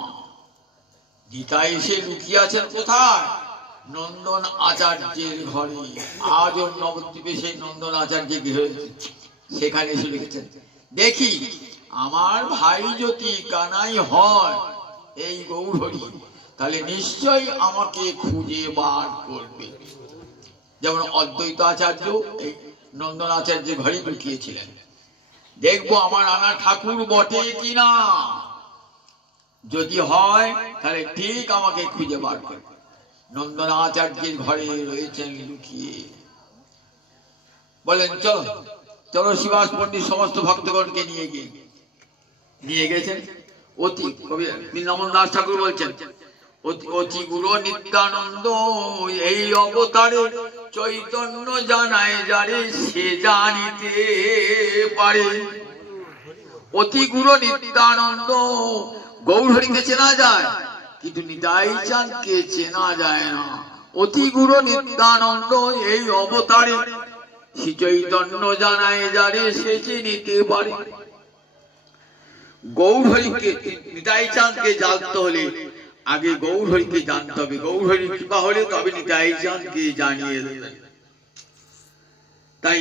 নিতাই এসে লুকিয়ে আছেন কোথায়? নন্দন আচার্যের ঘরে। আজও নবদ্বীপে সেই নন্দন আচার্যের গৃহে সেখানে এসে লিখেছেন দেখি আমার ভাই যদি কানাই হয় এই গৌরহরি, তাহলে নিশ্চয়ই আমাকে খুঁজে বার করবে। যেমন অদ্বৈত আচার্য এই নন্দন আচার্যের ঘরে লুকিয়েছিলেন, দেখবো আমার আনা ঠাকুর বটে কিনা, যদি হয় তাহলে ঠিক আমাকে খুঁজে বার করবে। নন্দন আচার্যের ঘরে রয়েছেন লুকিয়ে। বলেন চলো চলো শিবাস পণ্ডিত সমস্ত ভক্তগণকে নিয়ে গেছেন। অতি কবি বৃন্দাবন দাস ঠাকুর বলছেন অতি গুরু নিত্যানন্দ এই অবতারে চৈতন্য জানায় যারে সে জানিতে পারে। অতি গুরু নিত্যানন্দ গৌরহরিকে চেনা যায় কিন্তু নিতাই চাঁদকে চেনা যায় না। অতি গুরু নিত্যানন্দ এই অবতারে শ্রী চৈতন্য জানায় যারে সে চিনিতে পারে। গৌরহরিকে নিতাই চাঁদকে জানতে হলে আগে গৌরহরিকে জানতে হবে। গৌরহরি কৃপা হলে তবে নিতাই চাঁদকে জানিয়ে দেবেন। তাই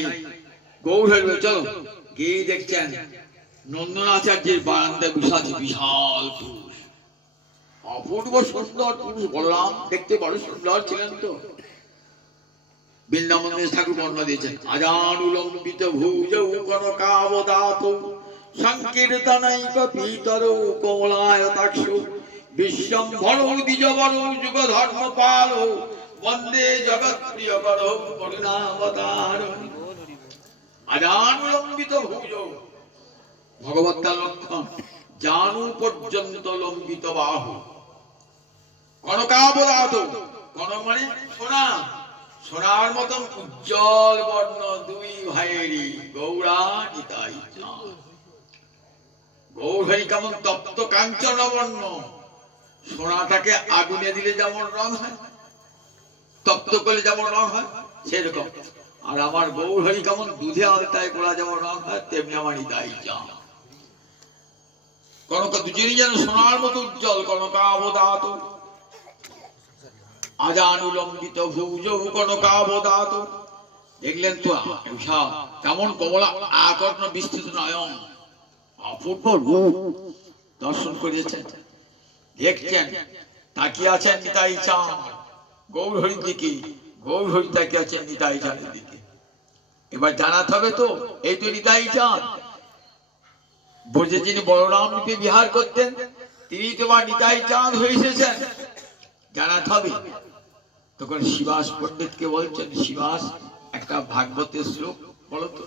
গৌরহরি চলো গিয়ে দেখছেন নন্দন আচার্যের বারান্দায় বসে আছে বিশাল পুরুষ, অপূর্ব সুন্দর পুরুষ। বললাম দেখতে বড় সুন্দর ছিলেন তো। বৃন্দাবন ঠাকুর বর্ণনা দিয়েছেন আজানুলম্বিত ভুজৌ কনকাবদাত সংকীর্তনৈক পীতরৌ কমলায়তাক্ষু বিশ্বম্ভরৌ দ্বিজবরৌ যুগ ধর্মপালৌ বন্দে জগৎপ্রিয়করৌ করুণাবতারৌ। আজানুলম্বিত ভুজৌ ভগবত্তার লক্ষণ, জানু পর্যন্ত লম্বিত বাহু, কনকাবদাত কনক মানে সোনা, সোনার মতন উজ্জ্বল বর্ণ দুই ভাইয়েরই গৌরা নিতাই চাঁদ। গৌরহরি কেমন তপ্ত কাঞ্চন বর্ণ, সোনাটাকে আগুনে দিলে যেমন রং হয়, তপ্ত করলে যেমন রং হয় সেরকম। আর আমার গৌরহরি কেমন দুধে আলতায় গোলা যেমন রং হয় তেমনি আমার নিতাই চাঁদ। কনক দুজনই যেন সোনার মতো উজ্জ্বল। কনকাবদাত আজানুলম্বিত ভুজৌ কনকাবদাত। দেখলেন তো কেমন কমলা আকর্ণ বিস্তৃত নয়ন, অপূর্ব রূপ দর্শন করেছেন। দেখছেন তাকিয়ে আছেন নিতাই চাঁদ গৌরহরির দিকে, গৌরহরি তাকিয়ে আছেন নিতাই চাঁদের দিকে। এবার জানাতে হবে তো এই তো নিতাই চাঁদ। ব্রজে যিনি বলরাম রূপে বিহার করতেন তিনি তোমার নিতাই চাঁদ হয়ে এসেছেন, জানাতে হবে। তখন শিবাস পণ্ডিতকে বলছেন শিবাস একটা ভাগবতের শ্লোক বলতো।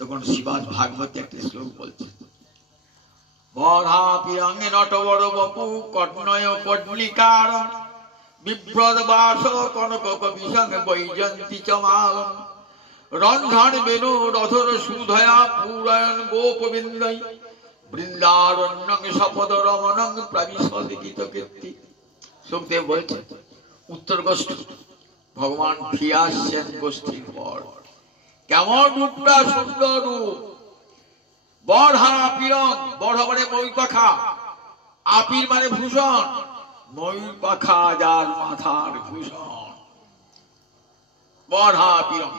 তখন শিবাস ভাগবতী একটা শ্লোক বলছেন বধাপিরঙ্গে নটবর বপু কর্ণয় কডলিকার বিভ্রদ বাস কনক কবি সঙ্গে বৈজন্তী চমাল রন্ধন বেনু রথর সুধয়া পুরায়ণ গোপবিন্দই বৃন্দারণ্যং সপদ রমণং প্রবিশদ গীত কীর্তি। সুখদেব বলছেন উত্তর গোষ্ঠ ভগবান ফিরে আসছেন গোষ্ঠীর পর। কেমন রূপটা সুন্দর রূপ। বড়হা আপিরং, বড় মানে ময়ূর পাখা, আপির মানে ভূষণ, ময়ূর পাখা যার মাথার ভূষণ। বড়হা আপিরং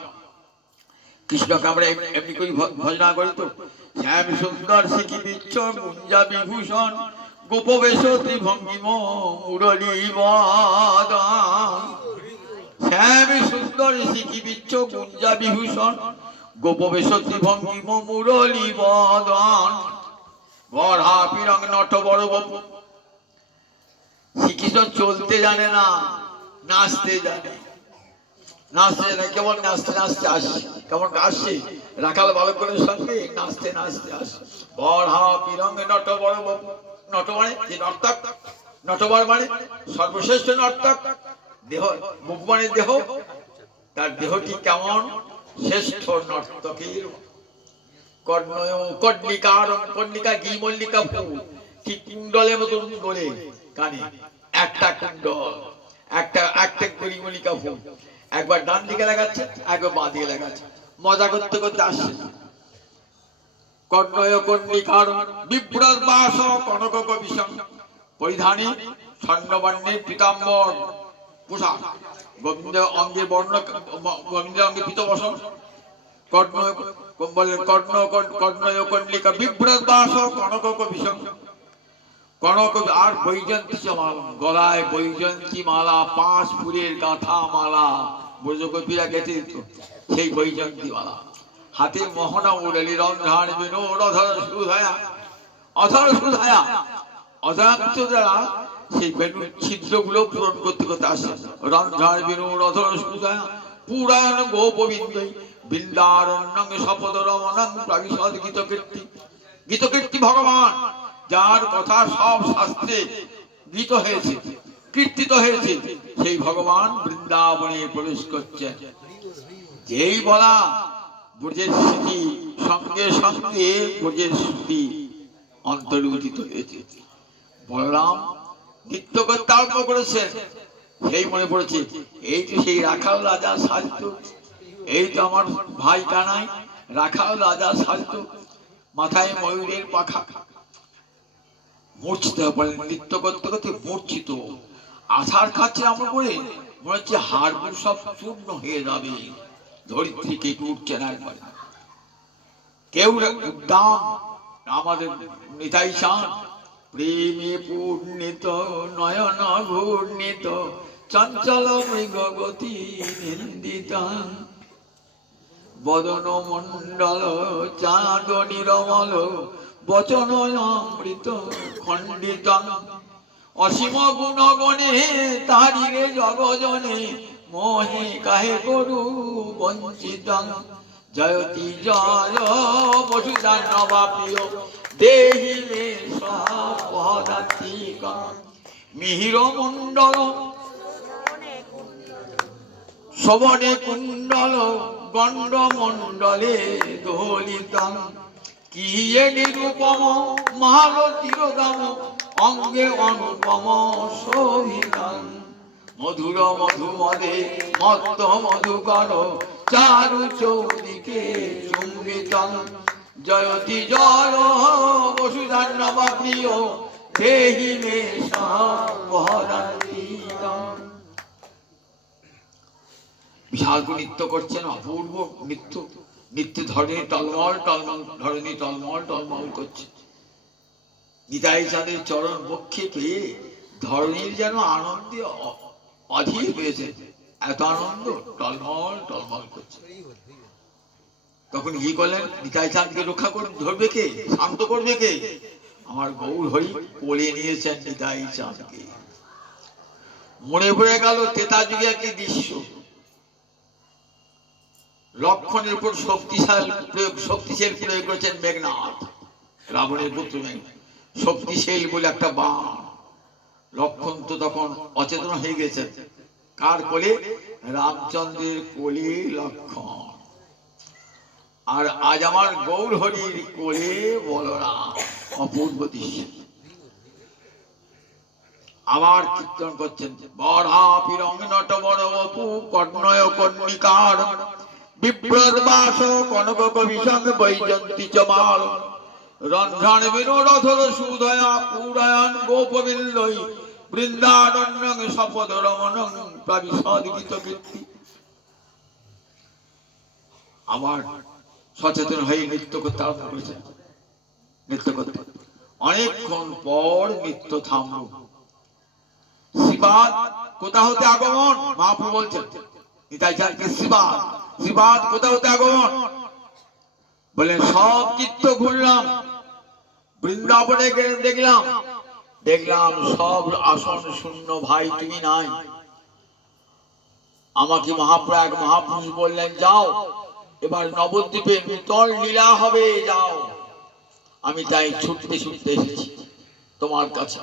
কৃষ্ণকে আমরা এমনি করে ভজনা করি তো শ্যাম সুন্দর শিখি বিচ্ছ গুঞ্জা বিভূষণ গোপবেশ ত্রিভঙ্গিম মুরলী বদন। শ্যাম সুন্দর শিখি বিচ্ছ গুঞ্জা বিভূষণ গোপবেশ ত্রিভঙ্গিম মুরলী বদন। বড়হা পিরং নট বড় বপু। শ্রীকৃষ্ণ চলতে জানে না, নাচতে জানে, নাচতে জানে। কেমন নাচতে নাচতে আসছে, কেমন আসছে রাখাল বালকের সঙ্গে নাচতে নাচতে আসছে। বড়া বিরঙ্গে নট বড় নট মানে যে নর্তক, নটবর মানে সর্বশ্রেষ্ঠ নর্তক। দেহ মুখ মানে দেহ, তার দেহটি কেমন শ্রেষ্ঠ নর্তকের। কর্ণয় কর্ণিকার কর্ণিকা ঘি মল্লিকা ফুল, ঠিক কুণ্ডলের মতন গোলে কানে একটা কুণ্ডল, একটা একটা গড়ি মল্লিকা ফুল, একবার ডান দিকে লাগাচ্ছে, একবার বাঁ দিকে লাগাচ্ছে, মজা করতে করতে আসছে। কর্ণয় কর্ণিকার বিভ্রত বাস কনক কবিশং, পরিধানে স্বর্ণবর্ণের পীতাম্বর পোশাক, গোবিন্দ অঙ্গে বর্ণ, গোবিন্দ অঙ্গে পীত বসন। কর্ণয় কর্ণয় কর্ণিকা বিভ্রত বাস কনক কবিশং, কনক আর বৈজন্তী মালা, গলায় বৈজন্তী মালা, 5 ফুলের গাঁথা মালা ব্রজগোপীরা গেঁথে দিত, সেই বৈজন্তী মালা। হাতে মোহনা উড়ালি রন্ধ্রাণ বিনোদ অধর সুধায়া, অধর সুধায়া অধান্ত দ্বারা সেই বেণুর ছিদ্রগুলো পূরণ করতে করতে আসে। রন্ধ্রাণ বিনোদ অধর সুধায়া পুরায়ণ গোপবিন্দই বৃন্দারণ্যং শপথ রমণং প্রাবিশদ গীতকীর্তি। গীতকীর্তি ভগবান, যার কথা সব শাস্ত্রে গীত হয়েছে, কীর্তিত হয়েছে, সেই ভগবান বৃন্দাবনে প্রবেশ করছেন। যেই বলা ব্রজের স্মৃতি, সঙ্গে সঙ্গে ব্রজের স্মৃতি অন্তর্গঠিত হয়েছে। বলরাম নৃত্য করতে আরম্ভ করেছেন, সেই মনে পড়েছে এই তো সেই রাখাল রাজা সাজতো, এই তো আমার ভাই কানাই রাখাল রাজা সাজতো, মাথায় ময়ূরের পাখা। মূর্ছিত বলেন, নৃত্য করতে করতে মূর্ছিত, আষাঢ় খাচ্ছে আমরা করে মনে হচ্ছে হাড়গুলো সব চূর্ণ হয়ে যাবে, ধরিত্রী কেটে উঠছে না একবারে। কেউ দাম আমাদের নিতাই চান, প্রেমে পূর্ণিত নয়ন ঘূর্ণিত চঞ্চল মৃগগতি নিন্দিত, বদন মণ্ডল চাঁদ নিরমল বচন অমৃত খণ্ডিত, অসীম গুণগণে তারিরে জগজনে মোহে কাহে করু বঞ্চিত, জয়তি জয় বসুদানবা প্রিয় দেহি মে সপদাতিক, মিহির মণ্ডল শবনে কুণ্ডল গণ্ড মণ্ডলে দোলিত, কিয়ে নিরূপম মালতীর দাম অঙ্গে অনুপম শোভিত, মধুর মধুমদে মত্ত মধুকর চারু চৌদিকে চুম্বিত, জয়তি জয় বসুধান্নবা প্রিয় দেহি মে সপদাতিক। বিশাল নৃত্য করছেন, অপূর্ব নৃত্য, নৃত্য ধরণী টলমল টলমল, ধরণী টলমল টলমল করছে। নিতাই চাঁদের চরণ বক্ষে পেয়ে ধরণীর যেন আনন্দে অধীর হয়েছে, এত আনন্দ, টলমল টলমল করছে। তখন কি করলেন, নিতাই চাঁদকে রক্ষা করে ধরবে কে, শান্ত করবে কে? আমার গৌর হরি কোলে নিয়েছেন নিতাই চাঁদকে। মনে পড়ে গেল তেতা যুগে একটি দৃশ্য, লক্ষণের উপর শক্তিশালী প্রয়োগ করেছেন মেঘনাথ, রাবণের পুত্র মেঘনাথ। শক্তিশালী বলে একটা বাণ, লক্ষণ তো তখন অচেতন হয়ে গেছে। কার কোলে? রামচন্দ্রের কোলে লক্ষণ, আর আজ আমার গৌর হরির কোলে বলরাম। অপূর্ব দৃশ্য। আবার কীর্তন করছেন, বড়া পিরং নট বড় বপু কর্ণয় কর্ণিকার বিভ্রত বাস কনক কবিশং বৈজন্তী চমাল, রন্ধ্রাণ বিনোদ অধর সুধয়া পুরায়ণ গোপবিন্দই বৃন্দারণ্যং শপথ রমণং প্রাবিশদ গীতকীর্তি। আবার সচেতন হয়ে নৃত্য করতে আরম্ভ করেছেন। নৃত্য করতে অনেকক্ষণ পর নৃত্য থামল। শ্রীপাদ কোথা হতে আগমন? মহাপ্রভু বলছেন নিতাই চাঁদকে, শ্রীপাদ শ্রীপাদ কোথা হতে আগমন? বলেন সব তীর্থ ঘুরলাম, বৃন্দাবনে দেখলাম সব আসন শূন্য, ভাই তুমি নাই। আমাকে মহাপ্রয়াগ মহাপুরুষ বললেন, যাও এবার নবদ্বীপে নূতন লীলা হবে, যাও। আমি তাই ছুটতে ছুটতে এসেছি তোমার কাছে।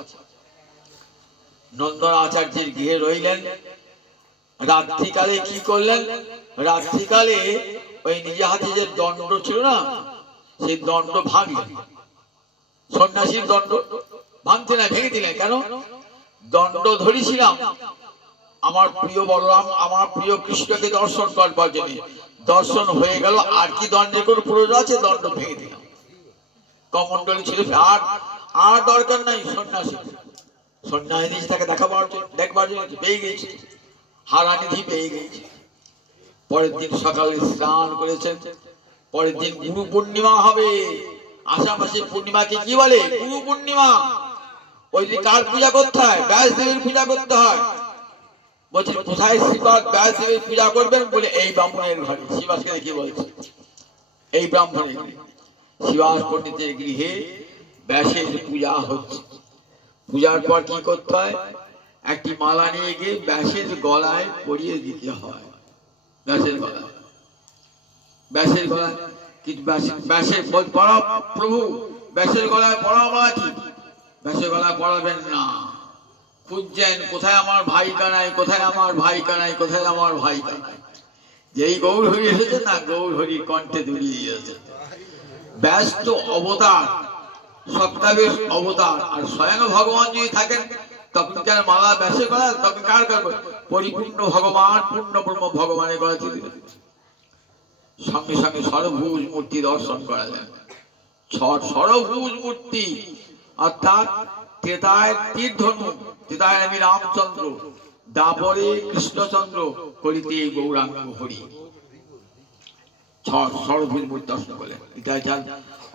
নন্দন আচার্যের গৃহে রইলেন। রাত্রিকালে কি করলেন? রাত্রিকালে ওই নিজে হাতে যে দণ্ড ছিল না, সেই দণ্ড ভাঙলেন। সন্ন্যাসীর দণ্ড ভাঙতে না, ভেঙে দিলেন। কেন? দণ্ড ধরেছিলাম আমার প্রিয় বলরাম, আমার প্রিয় কৃষ্ণকে দর্শন করবার জন্য। দর্শন হয়ে গেল, আর কি দণ্ডের কোনো প্রয়োজন আছে? দণ্ড ভেঙে দিলাম। কমণ্ডলী ছিল, আর আর দরকার নাই। সন্ন্যাসী সন্ন্যাসী তাকে দেখবার জন্য পেয়ে গেছে, হারানিধি পেয়ে গেছে। পরের দিন সকালে স্নান করেছেন। পরের দিন গুরু পূর্ণিমা হবে। আষাঢ় মাসের পূর্ণিমাকে কি বলে? গুরু পূর্ণিমা। ওই দিন কার পূজা করতে হয়? ব্যাসদেবের পূজা করতে হয়। বলছেন কোথায় শ্রীপাদ ব্যাসদেবের পূজা করবেন? বলে এই ব্রাহ্মণের ঘরে। শ্রীবাসকে দেখে বলছে এই ব্রাহ্মণের ঘরে। শ্রীবাস পণ্ডিতের গৃহে ব্যাসের পূজা হচ্ছে। পূজার পর কি করতে হয়? একটি মালা নিয়ে গিয়ে ব্যাসের গলায় পরিয়ে দিতে হয়। ব্যাসের গলায়, ব্যাসের গলায়। কিন্তু ব্যাসের প্রভু ব্যাসের গলায় পড়াবো কি? ব্যাসের গলায় পড়াবেন না। খুঁজছেন কোথায় আমার ভাই কানাই, কোথায় আমার ভাই কানাই, কোথায় আমার ভাই কানাই। যেই গৌর হরি এসেছে না, গৌর হরির কণ্ঠে দুলিয়ে গিয়েছে। ব্যাস তো অবতার, সপ্তাহের অবতার। আর স্বয়ং ভগবান যদি থাকেন তখন কার মালা ব্যাসে করা, তখন কার করবে? পরিপূর্ণ ভগবান, পূর্ণ ব্রহ্ম ভগবানের গলা তুলে দিলেন। সঙ্গে সঙ্গে সরভুজ মূর্তি দর্শন করালেন। সরভুজ মূর্তি অর্থাৎ ত্রেতায় তীরধনু, ত্রেতায় আমি রামচন্দ্র, দাপরে কৃষ্ণচন্দ্র, কলিতে গৌরাঙ্গ হরি। সরভুজ মূর্তি দর্শন করলেন।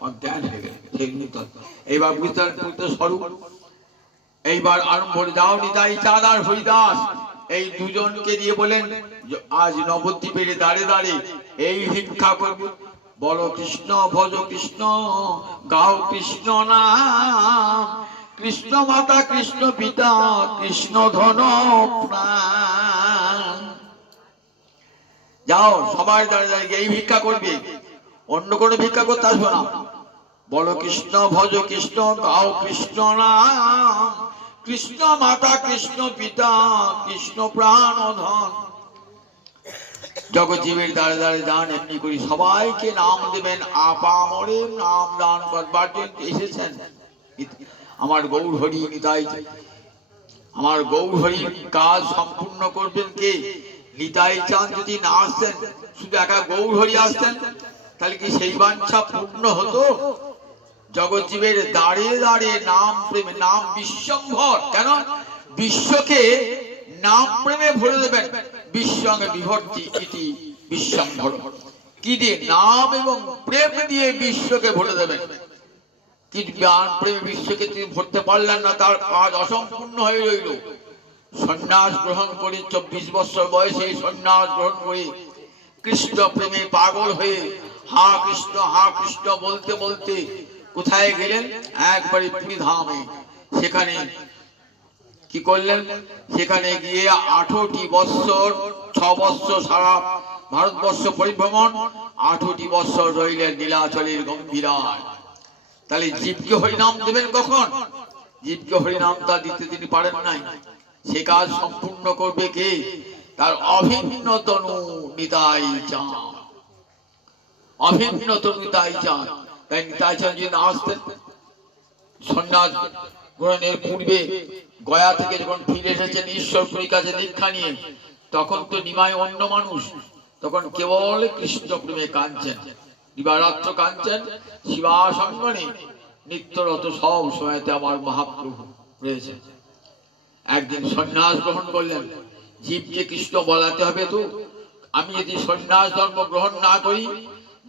অজ্ঞান হয়ে গেল সেই নূতন। এইবার বুঝতেন স্বরূপ। এইবার আরম্ভ যাও নিতাই চাঁদ আর হরিদাস, এই দুজনকে দিয়ে বলেন আজ নবদ্বীপের দাঁড়ে দাঁড়ে এই ভিক্ষা করব। বলো কৃষ্ণ, ভজ কৃষ্ণ, গাও কৃষ্ণ নাম, কৃষ্ণ মাতা, কৃষ্ণ পিতা, কৃষ্ণ ধন প্রাণ। যাও সবাই দাঁড়িয়ে দাঁড়িয়ে এই ভিক্ষা করবে, অন্য কোনো ভিক্ষা করতে আসবো না। বলো কৃষ্ণ, ভজ কৃষ্ণ, গাও কৃষ্ণ নাম, কৃষ্ণ মাতা, কৃষ্ণ পিতা, কৃষ্ণ প্রাণ ধন। জগৎজীবের দ্বারে দ্বারে দান এমনি করি সবাইকে নাম দেবেন। আপামরে নাম দান করবার জন্য এসেছেন আমার গৌর হরি নিতাই। আমার গৌর হরি কাজ সম্পূর্ণ করবেন কে? নিতাই চাঁদ যদি না আসতেন, শুধু একা গৌর হরি আসতেন, তাহলে কি সেই বাঞ্ছা পূর্ণ হতো? জগৎজীবের দাঁড়িয়ে দাঁড়িয়ে নাম প্রেমে, নাম বিশ্বম্ভর। কেন? বিশ্বকে নাম প্রেমে ভরে দেবেন। বিশ্বঙ্গে বিভর্তি ইতি বিশ্বম্ভর। কি দিয়ে? নাম এবং প্রেম দিয়ে বিশ্বকে ভরে দেবেন। কিন্তু জ্ঞান প্রেমে বিশ্বকে তিনি ভরতে পারলেন না, তার কাজ অসম্পূর্ণ হয়ে রইল। সন্ন্যাস গ্রহণ করে 24 বছর বয়সে সন্ন্যাস গ্রহণ করে কৃষ্ণ প্রেমে পাগল হয়ে হা কৃষ্ণ বলতে বলতে কোথায় গেলেন? একবারে পুরী ধামে। সেখানে কি করলেন? সেখানে গিয়ে 18টি বৎসর, 6 বৎসর সারা ভারতবর্ষ পরিভ্রমণ, 18টি বৎসর রইলেন নীলাচলের গম্ভীরায়। তাহলে জীবকে হরিনাম দেবেন কখন? জীবকে হরিনামটা দিতে তিনি পারেন নাই। সে কাজ সম্পূর্ণ করবে কে? তার অভিন্ন তনু নিতাই চাঁদ। অভিন্ন তনু নিতাই চাঁদ। তাই নিতাই চাঁদ যদি না আসতেন, সন্ন্যাস গ্রহণের পূর্বে গয়া থেকে যখন ফিরে এসেছেন ঈশ্বরপুরীর কাছে দীক্ষা নিয়ে, তখন তো নিমাই অন্য মানুষ, তখন কেবল কৃষ্ণ প্রেমে কাঁদছেন, দিবারাত্র কাঁদছেন। শিবাসঙ্গনে নিত্যরত সব সময়তে আমার মহাপ্রভু রয়েছে। একদিন সন্ন্যাস গ্রহণ করলেন। জীবকে কৃষ্ণ বলাতে হবে তো। আমি যদি সন্ন্যাস ধর্ম গ্রহণ না করি,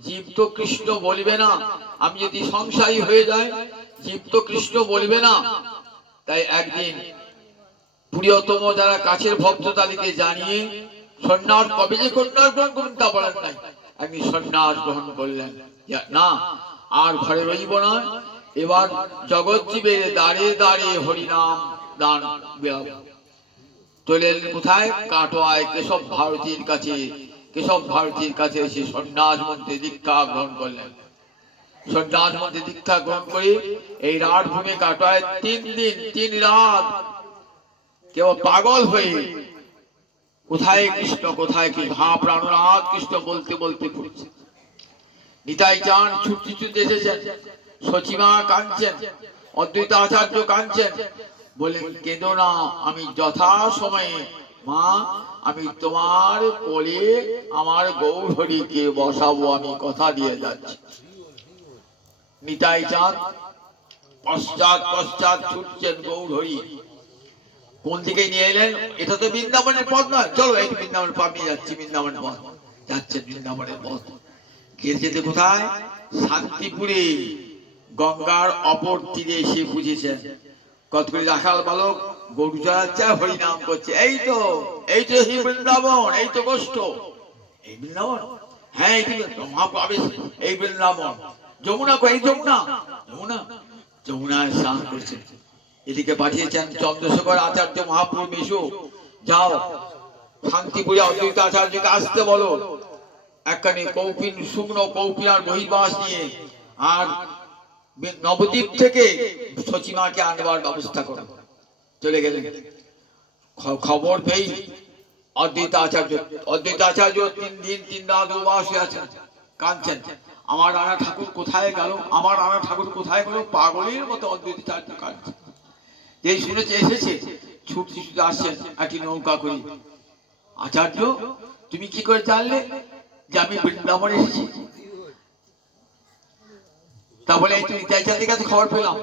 জীব তো কৃষ্ণ বলবে না। আমি যদি সংসারী হয়ে যাই, জীব তো কৃষ্ণ বলবে না। তাই একদিন প্রিয়তম যারা কাছের ভক্ত তাদেরকে জানিয়ে সন্ন্যাস কবে যে সন্ন্যাস গ্রহণ করুন তা বলেন নাই, একদিন সন্ন্যাস গ্রহণ করলেন। না আর ঘরে রইব না, এবার জগৎজীবের দাঁড়িয়ে দাঁড়িয়ে হরিনাম দান। চলেন কোথায়? কাটোয়ায় কেশব ভারতীর কাছে। কেশব ভারতীর কাছে এসে সন্ন্যাস মন্ত্রে দীক্ষা গ্রহণ করলেন। সন্ন্যাস মন্ত্রে দীক্ষা গ্রহণ করে এই রাজভূমি কাটোয়ায় 3 দিন 3 রাত কেউ পাগল হয়ে কোথায় কৃষ্ণ কোথায় কৃষ্ণ, হা প্রাণনাথ কৃষ্ণ বলতে বলতে পড়ছে। নিতাই চাঁদ ছুটতে ছুটতে এসেছেন। সচিমা কাঁদছেন, অদ্বৈত আচার্য কাঁদছেন, বলেন কেঁদো না, আমি যথা সময়ে মা আমি তোমার কোলে আমার গৌরহরিকে বসাবো, আমি কথা দিয়ে যাচ্ছি। নিতাই চাঁদ পশ্চাৎ পশ্চাৎ ছুটছেন গৌরহরি। কোন দিকে নিয়ে এলেন? এটা তো বৃন্দাবনের পথ নয়, চলো এই বৃন্দাবনের পথ নিয়ে যাচ্ছি, বৃন্দাবনের পথ যাচ্ছেন, বৃন্দাবনের পথ। যেতে যেতে কোথায়? শান্তিপুরে গঙ্গার অপর তীরে এসে বুঝেছেন কতগুলি রাখাল বালক গরু চড়াচ্ছে, হরিনাম করছে। এই তো সেই বৃন্দাবন, এই তো গোষ্ঠ, এই বৃন্দাবন। হ্যাঁ মহাপ্রবেশ, এই বৃন্দাবন। যমুনা কই? যমুনা যমুনা যমুনায় স্নান করছেন। এদিকে পাঠিয়েছেন চন্দ্রশেখর আচার্য মহাপ্রভু, এসো যাও শান্তিপুরে অদ্বৈত আচার্যকে আসতে বলো, একখানি কৌপিন শুকনো কৌপিন আর বহির্বাস নিয়ে, আর নবদ্বীপ থেকে সচিমাকে আনবার ব্যবস্থা করো। চলে গেলেন। খবর পেয়ে অদ্বৈত আচার্য 3 দিন 3 রাত উপবাসে আছেন, কাঁদছেন। আমার রানা ঠাকুর কোথায় গেল, আমার রানা ঠাকুর কোথায় গেল, পাগলের মতো অদ্বৈত আচার্য কাঁদছে। যেই শুনেছে এসেছে, ছুটতে ছুটতে আসছেন একটি নৌকা করে। আচার্য তুমি কি করে জানলে যে আমি বৃন্দাবনে এসেছি? তাহলে এই নিতাই চাঁদের কাছে খবর পেলাম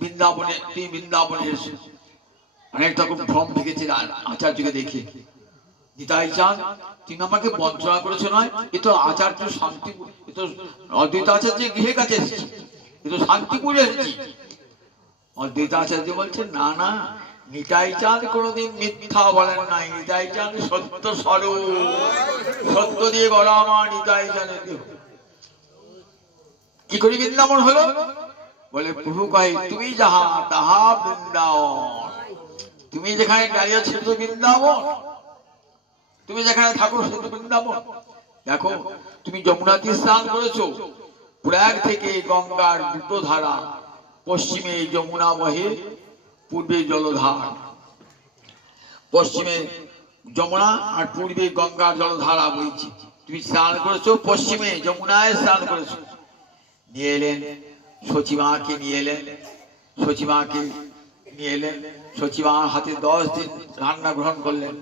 বৃন্দাবনে, তুই বৃন্দাবনে এসে। অনেক রকম ভ্রম ঢেকেছে আচার্যকে দেখে। নিতাই চাঁদ তুমি আমাকে বঞ্চনা করেছো নয়, এ তো আচার্য শান্তিপুর, এ তো অদ্বৈত আচার্য গৃহের কাছে এসেছি, এ তো শান্তিপুরে এসেছি। অদ্বৈত আচার্য বলছেন না না, নিতাই চাঁদ কোনোদিন মিথ্যা বলেন নাই, নিতাই চাঁদ সত্য স্বরূপ, সত্য দিয়ে গড়া আমার নিতাই চাঁদের দেহ। কি করে বৃন্দাবন হলো? বলে প্রভু কয় তুমি যাহা তাহা বৃন্দাবন, তুমি যেখানে দাঁড়িয়ে আছো তো বৃন্দাবন, তুমি যেখানে থাকো সে তো বৃন্দাবন। দেখো তুমি যমুনাতে স্নান করেছো, প্রয়াগ থেকে গঙ্গার 2টো ধারা, পশ্চিমে যমুনা বহে, পূর্বে জলধার। পশ্চিমে যমুনা আর পূর্বে গঙ্গার জলধারা বইছে। তুমি স্নান করেছো পশ্চিমে যমুনায় স্নান করেছো। নিয়ে এলেন সচিমাকে, সচিমার হাতে 10 দিন রান্না গ্রহণ করলেন।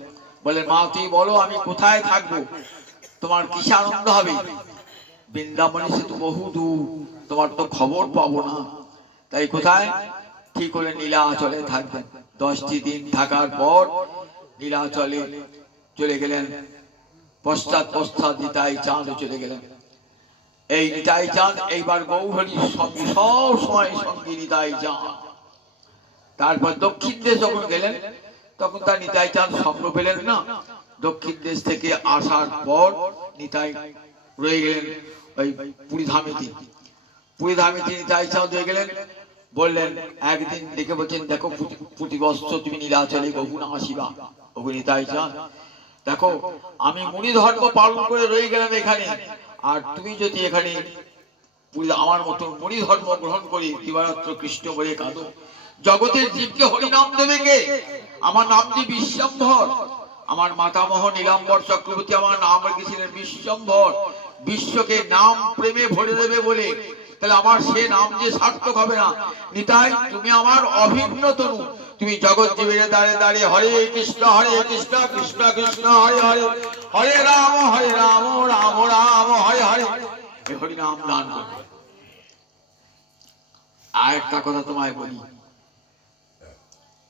বলেন মা তুই বলো আমি কোথায় থাকবো, তোমার কিসে আনন্দ হবে? বৃন্দাবনে সে তো বহু দূর, তোমার তো খবর পাবো না, তাই কোথায় ঠিক হলে নীলাচলে থাকবেন। 10টি দিন থাকার পর নীলাচলে চলে গেলেন। পশ্চাৎ নিতাই চাঁদ চলে গেলেন। এই নিতাই চাঁদ এইবার গৌরহরির সঙ্গে সব সময় সঙ্গে নিতাই চাঁদ। তারপর দক্ষিণ দেশ যখন গেলেন তখন তার নিতাই চাঁদ সঙ্গ পেলেন না। দক্ষিণ দেশ থেকে আসার পর নিতাই রয়ে গেলেন ওই পুরীধামেতে নিতাই চাঁদ রয়ে গেলেন। বললেন একদিন দেখে বলছেন দেখো প্রতি বৎসর তুমি নীলাচলে গহুনা আসিবা। ওগো নিতাই চাঁদ দেখো আমি মুনি ধর্ম পালন করে রয়ে গেলাম এখানে, আর তুমি যদি এখানে আমার মতো মুনি ধর্ম গ্রহণ করে দিবারাত্র কৃষ্ণ বলে কাঁদো, জগতের জীবকে হরিনাম দেবে কে? আমার নাম যে বিশ্বম্ভর, আমার মাতামহ নীলাম্বর চক্রবর্তী আমার নাম রেখেছিলেন বিশ্বম্ভর, বিশ্বকে নাম প্রেমে ভরে দেবে বলে। তাহলে আমার সে নাম যে সার্থক হবে না। নিতাই তুমি আমার অভিন্ন তনু, তুমি জগৎ জীবের দাঁড়ে দাঁড়িয়ে হরে কৃষ্ণ কৃষ্ণ কৃষ্ণ হরে হরে, হরে রাম রাম রাম হরে হরে, হরি নাম দান করো। আর একটা কথা তোমায় বলি,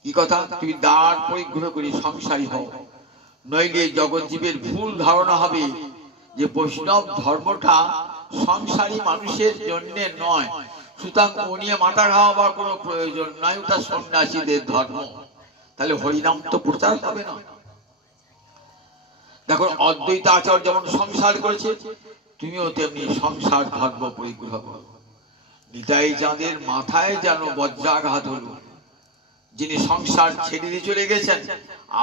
কি কথা? তুমি দ্বার পরিগ্রহ করে সংসারী হও, নইলে জগৎ জীবের ভুল ধারণা হবে যে বৈষ্ণব ধর্মটা সংসারী মানুষের জন্য নয়, সুতরাং ও নিয়ে মাথা খাওয়াবার কোনো প্রয়োজন নয়, ওটা সন্ন্যাসীদের ধর্ম। তাহলে হরিনাম তো প্রচার হবে না। দেখো অদ্বৈত আচার্য যেমন সংসার করেছে, তুমিও তেমনি সংসার ধর্ম পরিগ্রহ করো। নিতাই চাঁদের মাথায় যেন বজ্রাঘাত হলো, যিনি সংসার ছেড়ে দিয়ে চলে গেছেন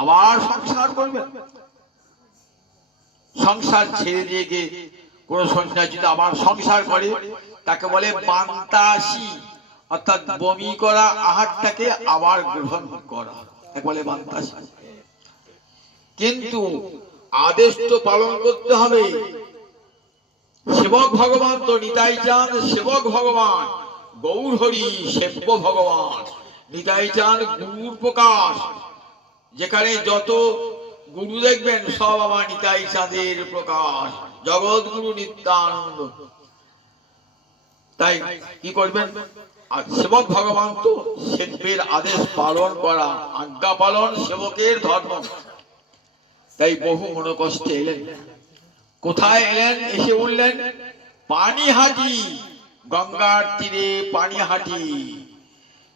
আবার সংসার করবেন। সংসার ছেড়ে দিয়ে গিয়ে কোন সন্ন্যাসী যদি আবার সংসার করে তাকে বলে বান্তাসী, অর্থাৎ বমি করা আহারটাকে আবার গ্রহণ করা, তাকে বলে বান্তাসী। কিন্তু আদেশ তো পালন করতে হবে। সেবক ভগবান তো নিতাই চাঁদ সেবক ভগবান, গৌর হরি সেব্য ভগবান। নিতাই চাঁদ গুরুর প্রকাশ, যেখানে যত গুরু দেখবেন সব আমার নিতাই চাঁদের প্রকাশ, জগৎ গুরু নিত্যানন্দ। তাই কি করবেন? আর সেবক ভগবান তো সেব্যের আদেশ পালন করা, আজ্ঞা পালন সেবকের ধর্ম। তাই বহু মনোকষ্টে এলেন। কোথায় এলেন? এসে উঠলেন পানিহাটি, গঙ্গার তীরে পানিহাটি।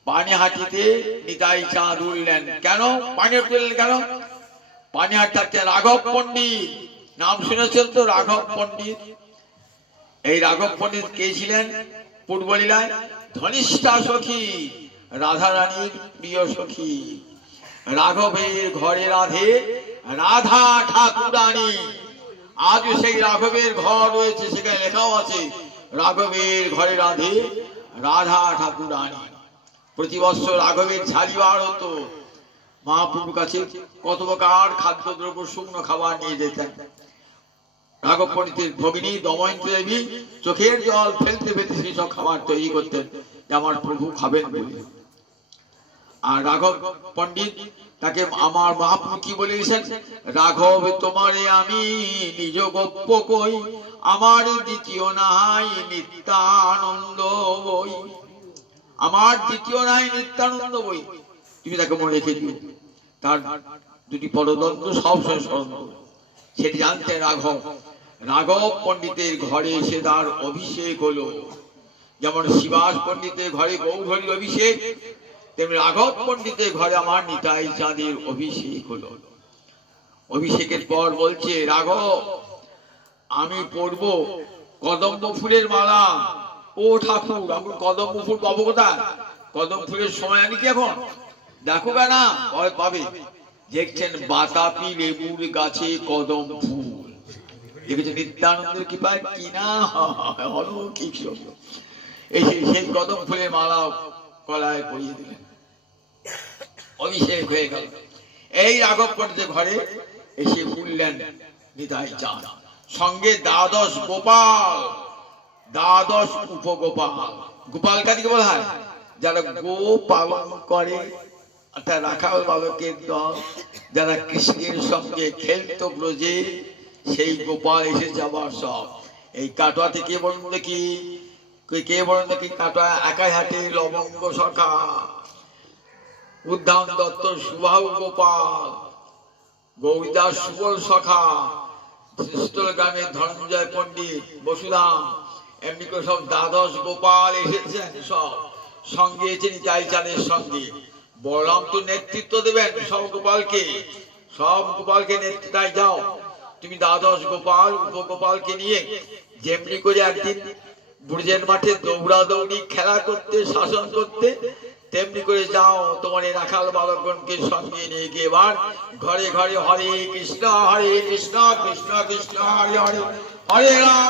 পানিহাটিতে নিতাই চাঁদ উঠলেন। কেন পানিহাটি উঠলেন? কেন? পানিহাটি থাকতে রাঘব পণ্ডিত, নাম শুনেছেন তো রাঘব পণ্ডিত। এই রাঘব পণ্ডিত কে ছিলেন? পূর্বলীলায় ধনিষ্ঠা সখী, রাধা রানীর প্রিয় সখী। রাঘবের ঘরে রাধে রাধা ঠাকুরানী। আজ সেই রাঘবের ঘর রয়েছে, সেখানে লেখাও আছে রাঘবের ঘরে রাধে রাধা ঠাকুরানী। প্রতি বছর রাঘবের ছাড়িবার হতো। মহাপ্রভুর কাছে কত প্রকার খাদ্যদ্রব্য শুকনো খাবার নিয়ে যেতেন। রাঘব পণ্ডিতের ভগিনী দময়ন্তী দেবী চোখের জল ফেলতে ফেলতে সেই সব খাবার তৈরি করতেন যে আমার প্রভু খাবেন বলে। আর রাঘব পণ্ডিত তাকে আমার মহাপ্রভু কি বলেছেন? রাঘব তোমারে আমি নিজ গপ্প কই, আমার দ্বিতীয় নাই নিত্যানন্দ বই। আমার দ্বিতীয় নাই নিত্যানন্দ বই, তুমি তাকে মনে রেখে দিও। তার দুটি পরদণ্ড সবসময় স্মরণ করো। সেটি জানতে রাঘব। রাঘব পণ্ডিতের ঘরে এসে তার অভিষেক হলো। যেমন শিবাস পণ্ডিতের ঘরে গৌরহরির অভিষেক, তেমনি রাঘব পণ্ডিতের ঘরে আমার নিতাই চাঁদের অভিষেক হলো। অভিষেকের পর বলছে রাঘব আমি পরব কদম্ব ফুলের মালা। ও ঠাকুর, আমি কদম্ব ফুল পাবো কোথায়? কদম ফুলের সময় আনি কি এখন? দেখো না পাবে। দেখছেন বাতাপি লেবুর গাছে কদম ফুল। দেখেছেন নিত্যানন্দের কৃপায় কিনা অলৌকিক। এই সেই কদম ফুলের মালা গলায় পরিয়ে দিলেন, অভিষেক হয়ে গেল। এই রাঘব পণ্ডিতের ঘরে এসে উঠলেন নিতাই চাঁদ, সঙ্গে দ্বাদশ গোপাল, দ্বাদশ উপগোপাল। গোপাল কাদিকে বলা হয় যারা গো পালন করে, অর্থাৎ রাখাল বালকের দল, যারা কৃষ্ণের সঙ্গে খেলতো ব্রজে, সেই গোপাল এসে যাবার সব। এই কাটোয়াতে কে বলুন দেখি, কে বলুন দেখি? কাটোয়া একাই হাটে লবঙ্গ সখা, উদ্ধান দত্ত সুবাহু গোপাল, গৌরীদাস সুবল সখা, গ্রামের ধনঞ্জয় পণ্ডিত, বসুধাম, এমনি করে সব দ্বাদশ গোপাল এসেছেন। সব সঙ্গে এসে নিতাই চাঁদের সঙ্গে বলরাম তো নেতৃত্ব দেবেন সব গোপালকে। সব গোপালকে নেতৃত্বায় যাও তুমি দ্বাদশ গোপাল উপগোপালকে নিয়ে। যেমনি করে একদিন ব্রজের মাঠে দৌড়াদৌড়ি খেলা করতে, শাসন করতে, তেমনি করে যাও তোমার এই রাখাল বালকগণকে সঙ্গে নিয়ে গিয়ে এবার ঘরে ঘরে হরে কৃষ্ণ কৃষ্ণ কৃষ্ণ হরে হরে, হরে রাম